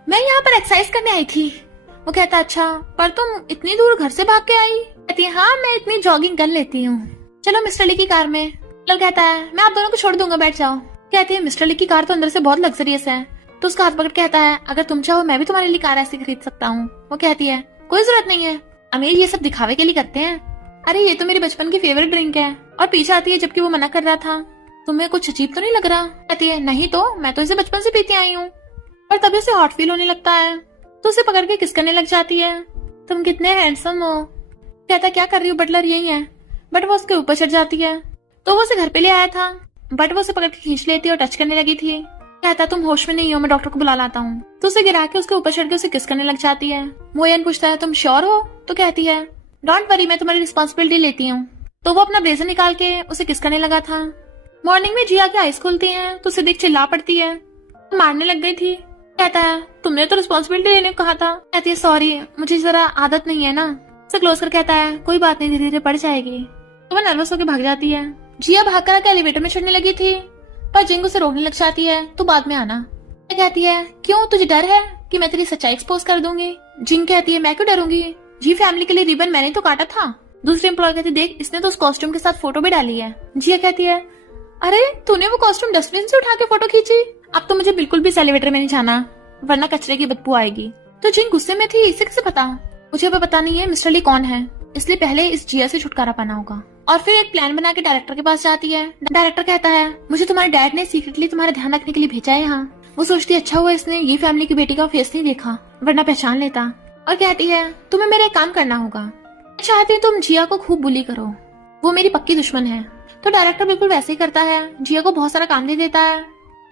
मैं यहाँ पर एक्सरसाइज करने आई थी। वो कहता है, अच्छा, पर तुम इतनी दूर घर से भाग के आई? कहती है, हाँ मैं इतनी जॉगिंग कर लेती हूँ, चलो मिस्टर ली की कार में। कहता है, मैं आप दोनों को छोड़ दूंगा, बैठ जाओ। कहती है, मिस्टर ली की कार तो अंदर से बहुत लग्जरियस है। तो उसका हाथ पकड़ कहता है, अगर तुम चाहो मैं भी तुम्हारे लिए कार ऐसी खरीद सकता हूँ। वो कहती है, कोई जरूरत नहीं है, अमीर ये सब दिखावे के लिए करते हैं। अरे ये तो मेरी बचपन की फेवरेट ड्रिंक है। और पीछे आती है जबकि वो मना कर रहा था। तुम्हें कुछ अजीब तो नहीं लग रहा? कहती है, नहीं तो, मैं तो इसे बचपन से पीती आई हूँ। पर तभी उसे हॉट फील होने लगता है, तो उसे पकड़ के किस करने लग जाती है। तुम कितने हैंडसम हो। कहता, क्या कर रही हो बटलर, यही है। बट वो उसके ऊपर चढ़ जाती है। तो वो उसे घर पे ले आया था, बट वो उसे पकड़ के खींच लेती है और टच करने लगी थी। कहता, तुम होश में नहीं हो, मैं डॉक्टर को बुला लाता हूँ। तो उसे गिरा के उसके ऊपर चढ़ के उसे किस करने लग जाती है। मोयन पूछता है, तुम श्योर हो? तो कहती है, डोंट वरी, मैं तुम्हारी रिस्पॉन्सिबिलिटी लेती हूँ। तो वो अपना ब्लेजर निकाल के उसे किस करने लगा था। मॉर्निंग में जिया की आईज खुलती है तो उसे देख चिल्ला पड़ती है, तो मारने लग गई थी। कहता है, तुमने तो रिस्पॉन्सिबिलिटी लेने को कहा था। कहती है, सॉरी, मुझे जरा आदत नहीं है ना। उसे क्लोज कर कहता है, कोई बात नहीं, धीरे धीरे पड़ जाएगी। तो वो नर्वस होकर भाग जाती है। जिया भागकर आके एलिवेटर में चढ़ने लगी थी, पर जिंग उसे रोकने लग जाती है, तू बाद में आना। कहती है, क्यों, तुझे डर है कि मैं तेरी सच्चाई एक्सपोज कर दूंगी? जिंग कहती है, मैं क्यों डरूंगी, जी फैमिली के लिए रिबन मैंने तो काटा था। दूसरी एम्प्लॉय कहती, देख इसने तो उस कॉस्ट्यूम के साथ फोटो भी डाली है। जिया कहती है, अरे तूने वो कॉस्ट्यूम डस्टबिन से उठा के फोटो खींची? अब तो मुझे बिल्कुल भी एलिवेटर में नहीं जाना, वरना कचरे की बदबू आएगी। तो जिंग गुस्से में थी, इसे कैसे पता? मुझे अब पता नहीं है मिस्टर ली कौन है, इसलिए पहले इस जिया से छुटकारा पाना होगा। और फिर एक प्लान बना के डायरेक्टर के पास जाती है। डायरेक्टर कहता है, मुझे तुम्हारे डैड ने सीक्रेटली तुम्हारा ध्यान रखने के लिए भेजा है यहाँ। वो सोचती है, अच्छा हुआ इसने ये फैमिली की बेटी का फेस नहीं देखा, वरना पहचान लेता। और कहती है, तुम्हें मेरा एक काम करना होगा, चाहती हूँ तुम जिया को खूब बुली करो, वो मेरी पक्की दुश्मन है। तो डायरेक्टर बिल्कुल वैसे ही करता है, जिया को बहुत सारा काम दे देता है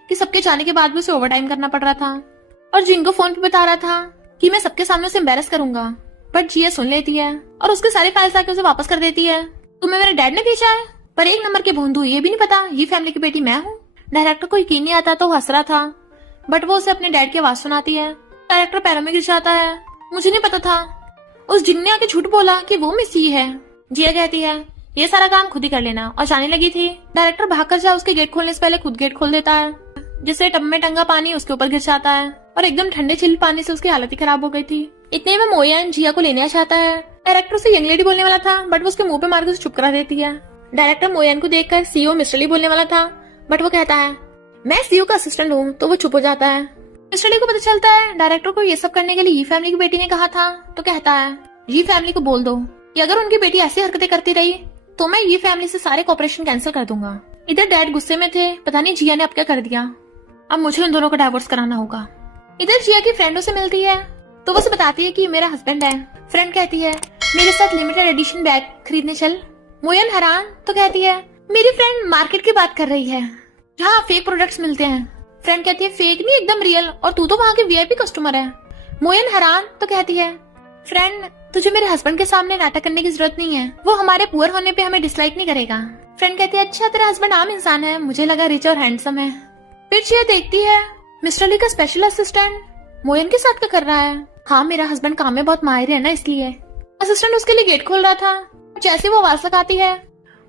कि सबके जाने के बाद भी उसे ओवर टाइम करना पड़ रहा था। और जिंग को फोन पे बता रहा था कि मैं सबके सामने उसे एम्बेरस करूंगा। बट जिया सुन लेती है और उसके सारे फाइल्स आके उसे वापस कर देती है। तुम्हें मेरे डैड ने भेजा है, पर 1 नंबर के भोंदू ये भी नहीं पता ये फैमिली की बेटी मैं हूँ। डायरेक्टर को यकीन नहीं आता तो हंस रहा था, बट वो उसे अपने डैड की आवाज सुनाती है। डायरेक्टर पैरों में गिर जाता है, मुझे नहीं पता था, उस जिन ने आके झूठ बोला कि वो मिस ही है। जिया कहती है, ये सारा काम खुद ही कर लेना, और जाने लगी थी। डायरेक्टर भागकर जा उसके गेट खोलने से पहले खुद गेट खोल देता है, जिससे टब में टंगा पानी उसके ऊपर गिर जाता है और एकदम ठंडे चिल पानी से उसकी हालत ही खराब हो गई थी। इतने में मोयन जिया को लेने आ जाता है। डायरेक्टर उसे यंग लेडी बोलने वाला था, बट वो उसके मुंह पे मारकर उसे चुप करा देती है। डायरेक्टर मोयन को देखकर सीईओ मिस्टर ली बोलने वाला था, बट वो कहता है, मैं सीईओ का असिस्टेंट हूँ, तो वो चुप हो जाता है। मिस्टर ली को पता चलता है डायरेक्टर को ये सब करने के लिए ये फैमिली की बेटी ने कहा था, तो कहता है, ये फैमिली को बोल दो कि अगर उनकी बेटी ऐसी हरकतें करती रही तो मैं ये फैमिली से सारे कॉपरेशन कैंसिल कर दूंगा। इधर डैड गुस्से में थे, पता नहीं जिया ने अब क्या कर दिया, अब मुझे उन दोनों को डाइवोर्स कराना होगा। इधर जिया की फ्रेंडों से मिलती है तो वो उसे बताती है कि मेरा हस्बैंड है। फ्रेंड कहती है मेरे साथ लिमिटेड एडिशन बैग खरीदने चल। मोयन हैरान तो कहती है मेरी फ्रेंड मार्केट की बात कर रही है जहाँ फेक प्रोडक्ट्स मिलते हैं। फ्रेंड कहती है फेक नहीं, एकदम रियल, और तू तो वहाँ की वीआईपी कस्टमर है। मोयन हैरान तो कहती है फ्रेंड तुझे मेरे हस्बैंड के सामने नाटक करने की जरूरत नहीं है, वो हमारे पुअर होने पे हमें डिसलाइक नहीं करेगा। फ्रेंड कहती है अच्छा तेरा हस्बैंड आम इंसान है, मुझे लगा रिच और हैंडसम है। फिर जिया देखती है मिस्टर ली का स्पेशल असिस्टेंट मोयन के साथ क्या कर रहा है। हाँ मेरा हस्बैंड काम में बहुत माहिर है ना, इसलिए। असिस्टेंट उसके लिए गेट खोल रहा था, जैसे वो आवाज लगाती है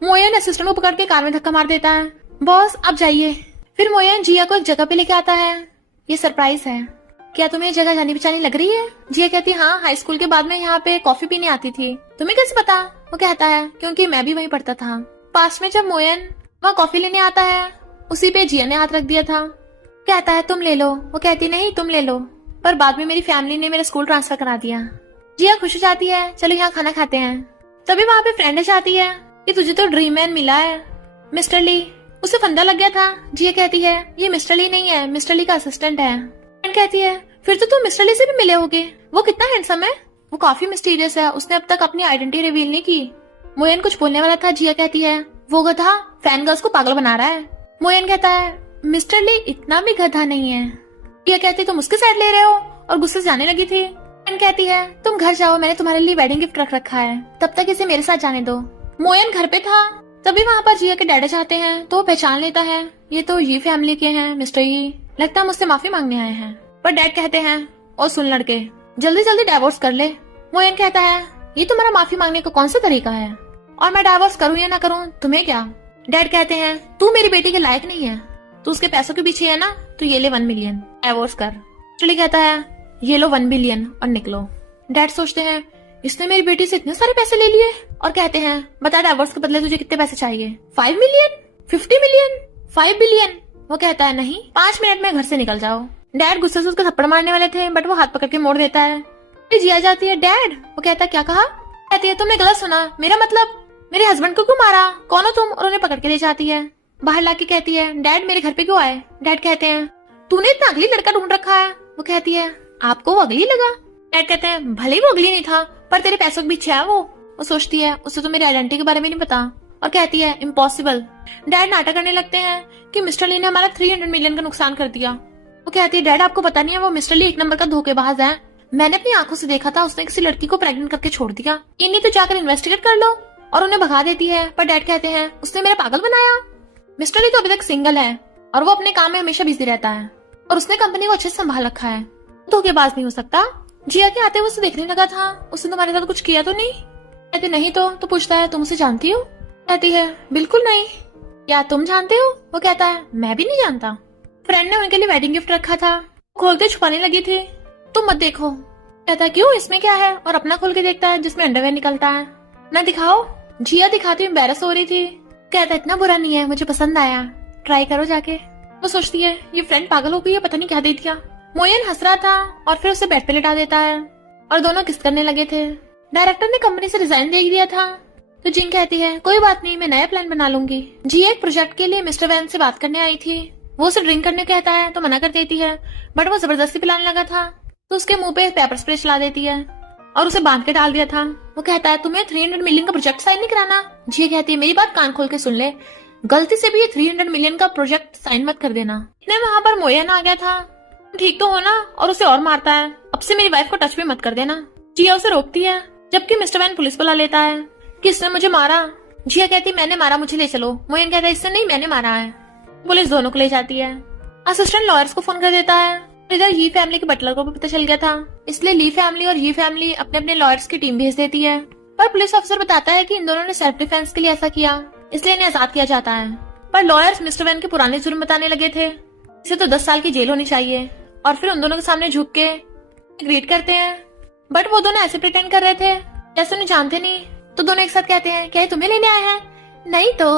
मोयन असिस्टेंट को पकड़ के कार में धक्का मार देता है। बॉस आप जाइए। फिर मोयन जिया को एक जगह पे लेके आता है, ये सरप्राइज है, क्या तुम्हें जगह जानी पहचानी लग रही है। जिया कहती है हाँ, हाई स्कूल के बाद में यहाँ पे कॉफी पीने आती थी। तुम्हें कैसे पता। वो कहता है क्योंकि मैं भी वहीं पढ़ता था। पास में जब मोयन वहाँ कॉफी लेने आता है उसी पे जिया ने हाथ रख दिया था। कहता है तुम ले लो। वो कहती नहीं तुम ले लो, पर बाद में मेरी फैमिली ने मेरा स्कूल ट्रांसफर करा दिया। जिया खुश हो जाती है, चलो यहाँ खाना खाते हैं। तभी वहाँ पे फ्रेंड आती है कि तुझे तो ड्रीम मैन मिला है मिस्टर ली, उसे फंदा लग गया था। जिया कहती है ये मिस्टर ली नहीं है, मिस्टर ली का असिस्टेंट है। फ्रेंड कहती है फिर तो तुम मिस्टर ली से भी मिले होगे, वो कितना हैंडसम है। वो काफी मिस्टीरियस है, उसने अब तक अपनी आइडेंटिटी रिवील नहीं की। मोयन कुछ बोलने वाला था, जिया कहती है वो गधा फैन गर्ल्स को पागल बना रहा है। मोयन कहता है मिस्टर ली इतना भी गधा नहीं है। जिया कहती तुम उसके साइड ले रहे हो, और गुस्से से जाने लगी थी। फ्रेंड कहती है तुम घर जाओ, मैंने तुम्हारे लिए वेडिंग गिफ्ट रख रखा है, तब तक इसे मेरे साथ जाने दो। मोयन घर पे था, तभी वहाँ पर जिया के डैडी जाते हैं तो वो पहचान लेता है ये तो ये फैमिली के हैं मिस्टर यी, लगता है मुझसे माफी मांगने आए हैं। पर डैड कहते हैं और सुन लड़के जल्दी जल्दी डाइवोर्स कर ले। मोयन कहता है ये तुम्हारा माफी मांगने का कौन सा तरीका है, और मैं डाइवोर्स करूँ या ना करूँ तुम्हें क्या। डैड कहते हैं तू मेरी बेटी के लायक नहीं है, तू उसके पैसों के पीछे है ना, तो ये ले 1 मिलियन डाइवोर्स कर। चली कहता है ये लो 1 बिलियन और निकलो। डैड सोचते हैं इसने मेरी बेटी से इतने सारे पैसे ले लिए, और कहते हैं बता डाइवोर्स के बदले तुझे कितने पैसे चाहिए। 5 मिलियन, 50 मिलियन, 5 बिलियन। वो कहता है नहीं, 5 मिनट में घर से निकल जाओ। डैड गुस्से से उसको थप्पड़ मारने वाले थे, बट वो हाथ पकड़ के मोड़ देता है। फिर जिया जाती है डैड। वो कहता है क्या कहा। कहती है तुमने गलत सुना, मेरा मतलब मेरे हस्बैंड को क्यों मारा, कौन हो तुम, और उन्हें पकड़ के ले जाती है। बाहर लाके कहती है डैड मेरे घर पे क्यों आए। डैड कहते हैं तूने इतना अगली लड़का ढूंढ रखा है। वो कहती है आपको वो अगली लगा। डैड कहते हैं भले ही वो अगली नहीं था, पर तेरे पैसों के पीछे है वो। सोचती है उसे तो मेरी आइडेंटिटी के बारे में नहीं पता, और कहती है इम्पॉसिबल। डैड नाटक करने लगते हैं कि मिस्टर ली ने हमारा 300 मिलियन का नुकसान कर दिया। वो कहती है डैड आपको पता नहीं है वो मिस्टर ली 1 नंबर का धोखेबाज है, मैंने अपनी आंखों से देखा था, उसने किसी लड़की को प्रेग्नेंट करके छोड़ दिया, इन्हीं तो जाकर इन्वेस्टिगेट कर लो। और उन्हें भगा देती है, पर डैड कहते हैं उसने मेरा पागल बनाया। मिस्टर ली तो अभी तक सिंगल है और वो अपने काम में हमेशा बिजी रहता है, और उसने कंपनी को अच्छे से संभाल रखा है, धोखेबाज नहीं हो सकता। जिया के आते हुए उसे देखने लगा था, उसने तुम्हारे साथ कुछ किया तो नहीं। कहते नहीं तो पूछता है तुम उसे जानती हो। कहती है बिल्कुल नहीं। क्या तुम जानते हो। वो कहता है मैं भी नहीं जानता। फ्रेंड ने उनके लिए वेडिंग गिफ्ट रखा था, खोलते छुपाने लगी थी। तुम मत देखो। कहता है क्यों, इसमें क्या है, और अपना खोल के देखता है जिसमें अंडरवेयर निकलता है। ना दिखाओ। जिया दिखाती हुई एम्बैरस हो रही थी। कहता है इतना बुरा नहीं है, मुझे पसंद आया, ट्राई करो जाके। वो सोचती है ये फ्रेंड पागल हो गई है, पता नहीं क्या दे दिया। मोयन हंस रहा था और फिर उसे बेड पे लिटा देता है, और दोनों किस करने लगे थे। डायरेक्टर ने कंपनी से रिजाइन दे दिया था, तो जिन कहती है कोई बात नहीं, मैं नया प्लान बना लूंगी। जी एक प्रोजेक्ट के लिए मिस्टर वैन से बात करने आई थी, वो उसे ड्रिंक करने कहता है तो मना कर देती है, बट वो जबरदस्ती पिलाने लगा था तो उसके मुंह पे पेपर स्प्रे चला देती है और उसे बांध के डाल दिया था। वो कहता है तुम्हें 300 मिलियन का प्रोजेक्ट साइन नहीं कराना। जी कहती है मेरी बात कान खोल के सुन ले, गलती से भी ये 300 मिलियन का प्रोजेक्ट साइन मत कर देना। इतने वहाँ पर मोयन आ गया था, ठीक तो हो ना, और उसे और मारता है, अब से मेरी वाइफ को टच भी मत कर देना। जिया उसे रोकती है, जबकि मिस्टर वैन पुलिस बुला लेता है कि इसने मुझे मारा। जिया कहती मैंने मारा, मुझे ले चलो। मोयन कहता है इससे नहीं, मैंने मारा है। पुलिस दोनों को ले जाती है। असिस्टेंट लॉयर्स को फोन कर देता है। इधर ये फैमिली के बटलर को भी पता चल गया था, इसलिए ली फैमिली और ये फैमिली अपने अपने लॉयर्स की टीम भेज देती है। पर पुलिस ऑफिसर बताता है कि इन दोनों ने सेल्फ डिफेंस के लिए ऐसा किया, इसलिए इन्हें आजाद किया जाता है। पर लॉयर्स मिस्टर वैन के पुराने जुर्म बताने लगे थे, इसे तो 10 साल की जेल होनी चाहिए, और फिर उन दोनों के सामने झुक के ग्रीट करते हैं। बट वो दोनों ऐसे प्रिटेंड कर रहे थे जैसे उन्हें जानते नहीं, तो दोनों एक साथ कहते हैं क्या ये तुम्हें लेने आए हैं। नहीं तो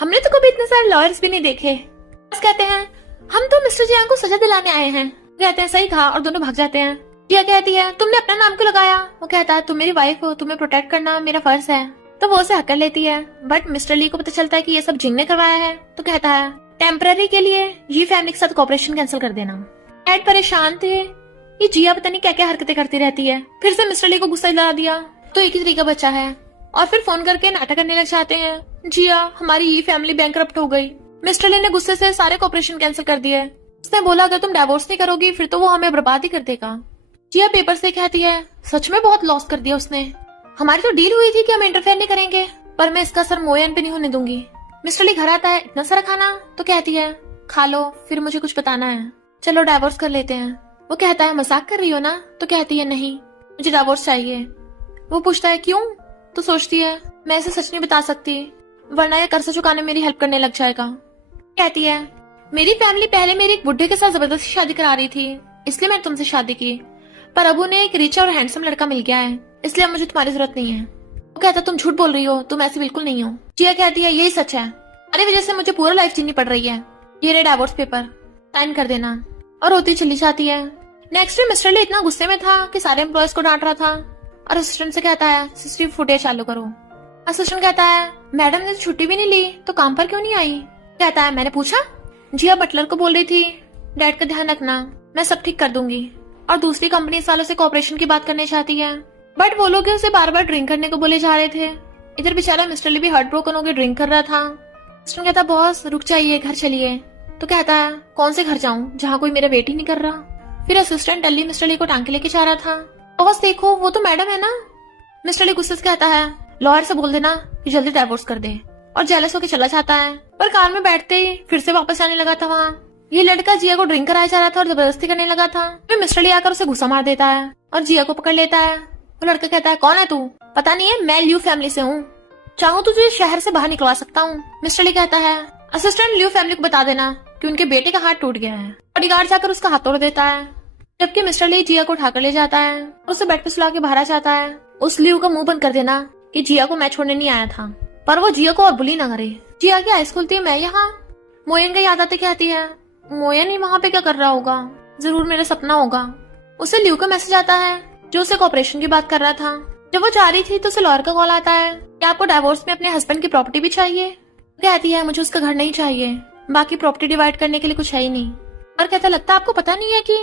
हमने तो कभी इतने सारे लॉयर्स भी नहीं देखे। बस कहते हैं हम तो मिस्टर जियांग को सजा दिलाने आए हैं। कहते हैं सही कहा, और दोनों भाग जाते हैं। जिया कहती है तुमने अपना नाम क्यों लगाया। वो कहता है तुम मेरी वाइफ हो, तुम्हें प्रोटेक्ट करना मेरा फर्ज है। तो वो उसे हक कर लेती है, बट मिस्टर ली को पता चलता है कि ये सब जिंग ने करवाया है, तो कहता है टेम्पररी के लिए ये फैमिली के साथ कॉपरेशन कैंसिल कर देना। एड परेशान थे, ये जिया पता नहीं क्या क्या हरकतें करती रहती है। फिर से मिस्टर ली को गुस्सा दिला दिया तो एक ही तरीका बचा है, और फिर फोन करके नाटक करने लग जाते हैं। जिया, हमारी ये फैमिली बैंकरप्ट हो गई। मिस्टर ली ने गुस्से से सारे कॉपरेशन कैंसिल कर दिए। उसने बोला अगर तुम डाइवोर्स नहीं करोगी फिर तो वो हमें बर्बाद ही कर देगा। जिया पेपर से कहती है सच में बहुत लॉस कर दिया उसने। हमारी तो डील हुई थी कि हम इंटरफेयर नहीं करेंगे, पर मैं इसका असर मोयन पे नहीं होने दूंगी। मिस्टर ली घर आता है, इतना सारा खाना, तो कहती है खा लो, फिर मुझे कुछ बताना है, चलो डाइवोर्स कर लेते हैं। वो कहता है मजाक कर रही हो ना, तो कहती है नहीं, मुझे डाइवोर्स चाहिए। वो पूछता है क्यों, तो सोचती है मैं इसे सच नहीं बता सकती, वरना यह कर्ज चुकाने में मेरी हेल्प करने लग जाएगा। कहती है मेरी फैमिली पहले मेरी एक बुढ़े के साथ जबरदस्ती शादी करा रही थी, इसलिए मैंने तुमसे शादी की, पर अब उन्हें एक रिच और हैंडसम लड़का मिल गया है, इसलिए अब मुझे तुम्हारी जरूरत नहीं है। वो कहता तुम झूठ बोल रही हो, तुम ऐसी बिल्कुल नहीं हो। जिया कहती है यही सच है, अरे वजह से मुझे पूरा लाइफ जीनी पड़ रही है, ये रहे डाइवोर्स पेपर, साइन कर देना। और रोती चली जाती है। नेक्स्ट डे मिस्टर ली इतना गुस्से में था कि सारे एम्प्लॉयज को डांट रहा था, और असिस्टेंट से कहता है सीसीटीवी फुटेज चालू करो। असिस्टेंट कहता है मैडम ने छुट्टी भी नहीं ली तो काम पर क्यों नहीं आई। कहता है मैंने पूछा, जिया बटलर को बोल रही थी डैड का ध्यान रखना, मैं सब ठीक कर दूंगी। और दूसरी कंपनी इस सालों से कॉपरेशन की बात करने चाहती है, बट वो लोग उसे बार बार ड्रिंक करने को बोले जा रहे थे। इधर बेचारा मिस्टर ली भी हार्ट ब्रोकन होकर ड्रिंक कर रहा था। असिस्टेंट कहता बॉस रुक जाइए, घर चलिए। तो कहता है कौन से घर जाऊं जहाँ कोई मेरा वेट ही नहीं कर रहा। फिर असिस्टेंट डल्ली मिस्टर ली को टांग के लेके जा रहा था। बॉस देखो वो तो मैडम है ना। मिस्टर ली गुस्से से कहता है लॉयर से बोल देना कि जल्दी डाइवोर्स कर दे, और जेलस होकर चला जाता है। पर कार में बैठते ही फिर से वापस आने लगा था वहाँ। ये लड़का जिया को ड्रिंक कराया जा रहा था और जबरदस्ती करने लगा था। फिर मिस्टर ली आकर उसे गुस्सा मार देता है और जिया को पकड़ लेता है। वो लड़का कहता है कौन है तू, पता नहीं है मैं ल्यू फैमिली से हूँ, चाहूँ तो तुझे शहर से बाहर निकलवा सकता हूँ। मिस्टर ली कहता है असिस्टेंट ल्यू फैमिली को बता देना कि उनके बेटे का हाथ टूट गया है। बॉडीगार्ड जाकर उसका हाथ तोड़ देता है, जबकि मिस्टर ली जिया को उठाकर ले जाता है और उसे बेड पे सुला के बाहर आ जाता है। उस ल्यू का मुंह बंद कर देना कि जिया को मैं छोड़ने नहीं आया था, पर वो जिया को और बुली ना करे। जिया की आइस खुलती है, मैं यहाँ। मोयन का याद आते कहती है मोयन ही वहाँ पे क्या कर रहा होगा, जरूर मेरा सपना होगा। उसे ल्यू का मैसेज आता है जो उसे कॉपरेशन की बात कर रहा था। जब वो जा रही थी तो उसे लॉयर का कॉल आता है कि आपको डाइवोर्स में अपने हस्बैंड की प्रॉपर्टी भी चाहिए। कहती है मुझे उसका घर नहीं चाहिए, बाकी प्रॉपर्टी डिवाइड करने के लिए कुछ है ही नहीं। और कहता लगता आपको पता नहीं है कि।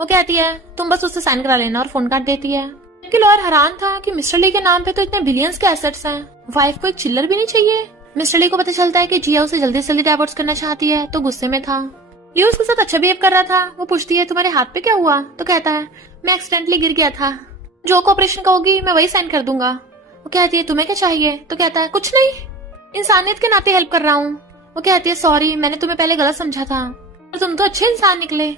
वो कहती है तुम बस उससे साइन करा लेना, और फोन काट देती है। जबकि लॉयर हैरान था कि मिस्टर ली के नाम पे तो इतने बिलियंस के एसेट्स हैं, वाइफ को एक चिल्लर भी नहीं चाहिए। मिस्टर ली को पता चलता है कि जिया उसे जल्दी से जल्दी डाइवोर्स करना चाहती है, तो गुस्से में था। लियो उसके साथ अच्छा बिहेव कर रहा था। वो पूछती है तुम्हारे हाथ पे क्या हुआ, तो कहता है मैं एक्सीडेंटली गिर गया था, जो ऑपरेशन कहोगी मैं वही साइन कर दूंगा। वो कहती है तुम्हें क्या चाहिए, तो कहता है कुछ नहीं, इंसानियत के नाते हेल्प कर रहा हूँ। वो कहती है सॉरी, मैंने तुम्हें पहले गलत समझा था, और तुम तो अच्छे इंसान निकले।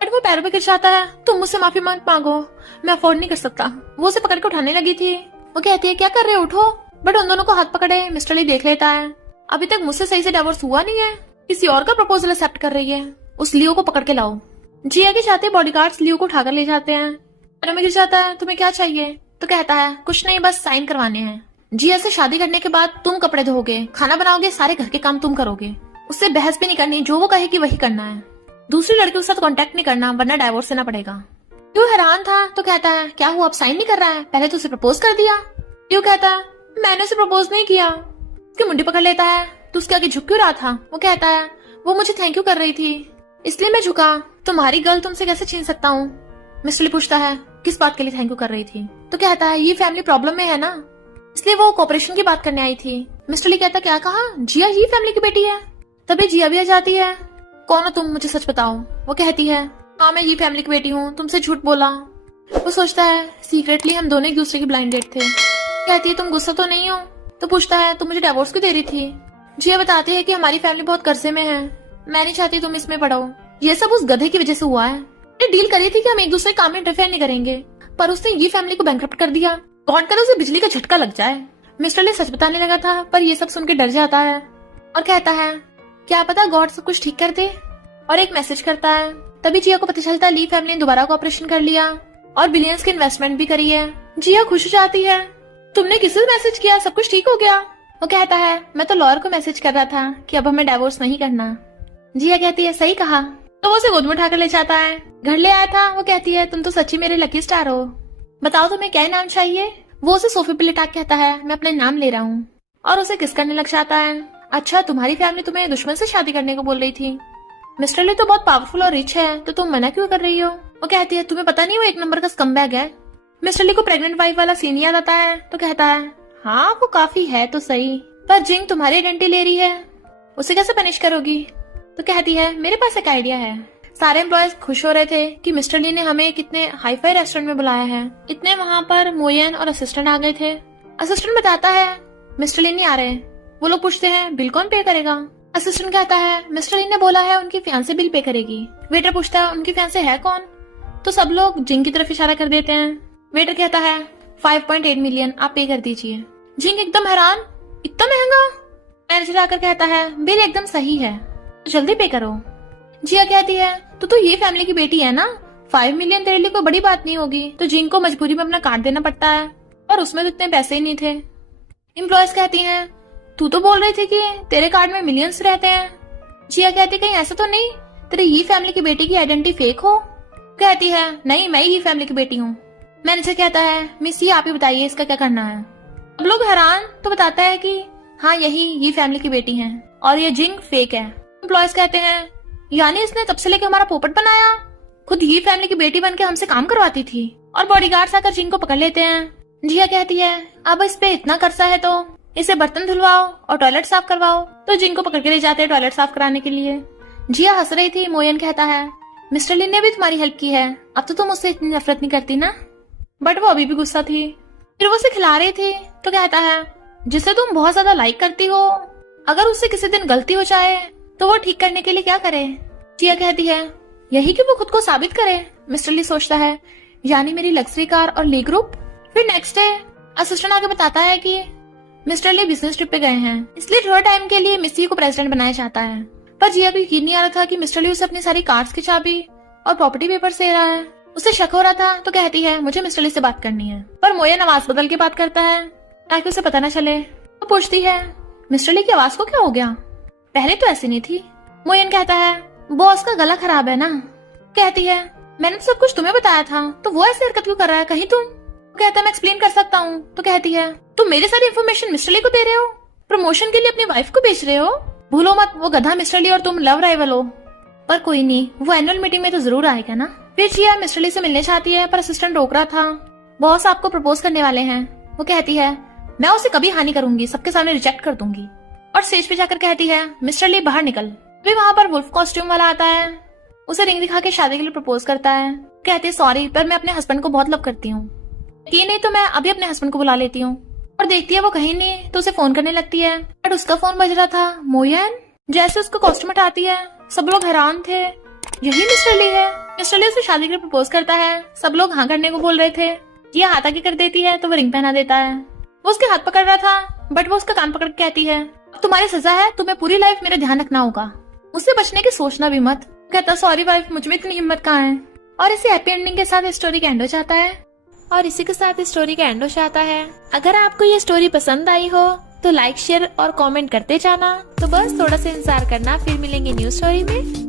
बट वो पैरों पे गिर जाता है, तुम मुझसे माफी मांगो, मैं अफोर्ड नहीं कर सकता। वो उसे पकड़ के उठाने लगी थी। वो कहती है क्या कर रहे हो, उठो। बट उन दोनों को हाथ पकड़े मिस्टर ली देख लेता है, अभी तक मुझसे सही से डाइवोर्स हुआ नहीं है, किसी और का प्रपोजल एक्सेप्ट कर रही है। उस लियो को पकड़ के लाओ। जिया के चाहते बॉडीगार्ड्स लियो को उठाकर ले जाते हैं। पैरों में गिर जाता है, तुम्हें क्या चाहिए, तो कहता है कुछ नहीं, बस साइन करवाने हैं। जिया से शादी करने के बाद तुम कपड़े धोगे, खाना बनाओगे, सारे घर के काम तुम करोगे, उससे बहस भी नहीं करनी, जो वो कहेगी वही करना है। दूसरी लड़की के साथ कांटेक्ट नहीं करना, वरना डाइवोर्स देना पड़ेगा। क्यों हैरान था, तो कहता है क्या हुआ, अब साइन नहीं कर रहा है, पहले तो उसे प्रपोज कर दिया। क्यों कहता है मैंने उसे प्रपोज नहीं किया। उसकी मुंडी पकड़ लेता है, तो उसके आगे झुक क्यों रहा था। वो कहता है वो मुझे थैंक यू कर रही थी, इसलिए मैं झुका, तुम्हारी गर्ल तुमसे कैसे छीन सकता हूँ। मिस्टर ली पूछता है किस बात के लिए थैंक यू कर रही थी, तो कहता है ये फैमिली प्रॉब्लम में है ना, इसलिए वो कॉपरेशन की बात करने आई थी। मिस्टर ली कहता क्या कहा, जिया ही फैमिली की बेटी है। तभी जिया भी आ जाती है, कौन हो तुम, मुझे सच बताओ। वो कहती है हाँ मैं ये फैमिली की बेटी हूँ, तुमसे झूठ बोला। वो सोचता है सीक्रेटली हम दोनों एक दूसरे की ब्लाइंड डेट थे। कहती है तुम गुस्सा तो नहीं हो, तो पूछता है तुम मुझे डिवोर्स क्यों दे रही थी। जिया बताती है कि हमारी फैमिली बहुत कर्जे में है, मैं नहीं चाहती तुम इसमें पढ़ो, ये सब उस गधे की वजह से हुआ है। ये डील करी थी कि हम एक दूसरे काम में इंटरफेयर नहीं करेंगे, पर उसने ये फैमिली को बैंकरप्ट कर दिया, गॉड करे उसे बिजली का झटका लग जाए। मिस्टर ली सच बताने लगा था, पर ये सब सुन के डर जाता है और कहता है क्या पता गॉड सब कुछ ठीक कर दे, और एक मैसेज करता है। तभी जिया को पता चलता है ली फैमिली ने दोबारा ऑपरेशन कर लिया और बिलियंस की इन्वेस्टमेंट भी करी है। जिया खुश हो जाती है, तुमने किसे मैसेज किया, सब कुछ ठीक हो गया। वो कहता है मैं तो लॉयर को मैसेज कर रहा था कि अब हमें डाइवोर्स नहीं करना। जिया कहती है सही कहा, तो वो उसे गोद में उठाकर ले जाता है। घर ले आया था। वो कहती है तुम तो सच्ची मेरे लकी स्टार हो, बताओ तुम्हें क्या नाम चाहिए। वो उसे सोफे पे लिटा के कहता है मैं अपना नाम ले रहा हूँ और उसे किस करने लग जाता है। अच्छा, तुम्हारी फैमिली तुम्हें दुश्मन से शादी करने को बोल रही थी। मिस्टर ली तो बहुत पावरफुल और रिच है, तो तुम मना क्यों कर रही हो? वो कहती है तुम्हें पता नहीं वो एक नंबर का स्कमबैग है। मिस्टर ली को प्रेग्नेंट वाइफ वाला सीन याद आता है तो कहता है हाँ वो काफी है तो सही, पर जिंग तुम्हारी आइडेंटिटी ले रही है, उसे कैसे पनिश करोगी? तो कहती है मेरे पास एक आइडिया है। सारे एम्प्लॉयज खुश हो रहे थे कि मिस्टर ली ने हमें कितने हाई फाई रेस्टोरेंट में बुलाया है। इतने वहाँ पर मोयन और असिस्टेंट आ गए थे। असिस्टेंट बताता है मिस्टर ली नहीं आ रहे। वो लोग पूछते हैं बिल कौन पे करेगा? असिस्टेंट कहता है मिस्टर ली ने बोला है उनकी फियांसे बिल पे करेगी। वेटर पूछता है उनकी फियांसे है कौन? तो सब लोग जिंग की तरफ इशारा कर देते हैं। वेटर कहता है 5.8 मिलियन आप पे कर दीजिए। जिंग एकदम हैरान, इतना महंगा? मैनेजर आकर कहता है बिल एकदम सही है, तो जल्दी पे करो। जिया कहती है तो ये फैमिली की बेटी है ना, 5 मिलियन तेरे लिए कोई बड़ी बात नहीं होगी। तो जिंग को मजबूरी में अपना कार्ड देना पड़ता है और उसमें तो इतने पैसे ही नहीं थे। एम्प्लॉयज कहती हैं तू तो बोल रही थी कि तेरे कार्ड में मिलियंस रहते हैं। जिया कहती कहीं ऐसा तो नहीं तेरी ये फैमिली की बेटी की आइडेंटिटी फेक हो? कहती है नहीं मैं ही फैमिली की बेटी हूँ। मैनेजर कहता है मिस ये आप ही बताइए इसका क्या करना है। अब लोग हैरान, तो बताता है कि हाँ यही ये फैमिली की बेटी है और ये जिंग फेक है। एम्प्लॉयज कहते हैं यानी इसने तब से लेकर हमारा पोपट बनाया, खुद ये फैमिली की बेटी बन के हमसे काम करवाती थी। और बॉडीगार्ड्स आकर जिंग को पकड़ लेते हैं। जिया कहती है अब इस पे इतना कर्जा है तो इसे बर्तन धुलवाओ और टॉयलेट साफ करवाओ। तो जिंग को पकड़ के ले जाते हैं टॉयलेट साफ कराने के लिए। जिया हंस रही थी। मोयन कहता है मिस्टर ली ने भी तुम्हारी हेल्प की है, अब तो तुम उससे इतनी नफरत नहीं करती ना। बट वो अभी भी गुस्सा थी। फिर वो उसे खिला रही थी तो कहता है जिसे तुम बहुत ज्यादा लाइक करती हो, अगर उससे किसी दिन गलती हो जाए तो वो ठीक करने के लिए क्या करे? जिया कहती है यही कि वो खुद को साबित करे। मिस्टर ली सोचता है यानी मेरी लग्जरी कार और ली ग्रुप। फिर नेक्स्ट डे असिस्टेंट आके बताता है कि मिस्टर ली बिजनेस ट्रिप पे गए हैं, इसलिए थोड़ा टाइम के लिए मिसी को प्रेसिडेंट बनाया चाहता है। पर जिया को यकीन नहीं आ रहा था कि मिस्टर ली उसे अपनी सारी कार्ड्स की चाबी और प्रॉपर्टी पेपर दे रहा है। उसे शक हो रहा था तो कहती है मुझे मिस्टर ली से बात करनी है। पर मोयन आवाज बदल के बात करता है ताकि उसे पता न चले। वो पूछती है मिस्टर ली की आवाज को क्या हो गया, पहले तो ऐसी नहीं थी। मोयन कहता है बॉस का गला खराब है ना। कहती है मैंने तो सब कुछ तुम्हें बताया था, तो वो ऐसी हरकत क्यों कर रहा है कहीं तुम? कहता है मैं एक्सप्लेन कर सकता हूँ। तो कहती है तुम मेरी सारी इन्फॉर्मेशन मिस्टर ली को दे रहे हो, प्रमोशन के लिए अपनी वाइफ को बेच रहे हो। भूलो मत वो गधा मिस्टर ली और तुम लव राइवल हो। पर कोई नहीं, वो एनुअल मीटिंग में तो जरूर आएगा ना। फिर जिया मिस्टर ली से मिलने चाहती है पर असिस्टेंट रोक रहा था। बॉस आपको प्रपोज करने वाले हैं। वो कहती है मैं उसे कभी हानि करूंगी, सबके सामने रिजेक्ट कर दूंगी। और स्टेज पे जाकर कहती है मिस्टर ली बाहर निकल। फिर वहाँ पर वुल्फ कॉस्ट्यूम वाला आता है, उसे रिंग दिखा के शादी के लिए प्रपोज करता है। कहती है सॉरी पर मैं अपने हस्बैंड को बहुत लव करती हूँ, ये नहीं तो मैं अभी अपने हस्बैंड को बुला लेती हूँ। और देखती है वो कहीं नहीं तो उसे फोन करने लगती है। बट उसका फोन बज रहा था मोयन। जैसे उसको कॉस्ट्यूम हटाती है सब लोग हैरान थे, यही मिस्टर ली है। मिस्टर ली उसे शादी के लिए प्रपोज करता है। सब लोग हाँ करने को बोल रहे थे। ये हाथ आगे कर देती है तो वो रिंग पहना देता है। वो उसके हाथ पकड़ रहा था बट वो उसका कान पकड़ के कहती है अब तुम्हारी सजा है, तुम्हें पूरी लाइफ मेरा ध्यान रखना होगा, उससे बचने की सोचना भी मत। कहता सॉरी वाइफ मुझ में इतनी हिम्मत कहाँ है। और इसे हैप्पी एंडिंग के साथ स्टोरी का एंड हो जाता है। और इसी के साथ स्टोरी का एंड हो जाता है। अगर आपको ये स्टोरी पसंद आई हो तो लाइक शेयर और कमेंट करते जाना। तो बस थोड़ा सा इंतजार करना, फिर मिलेंगे न्यू स्टोरी में।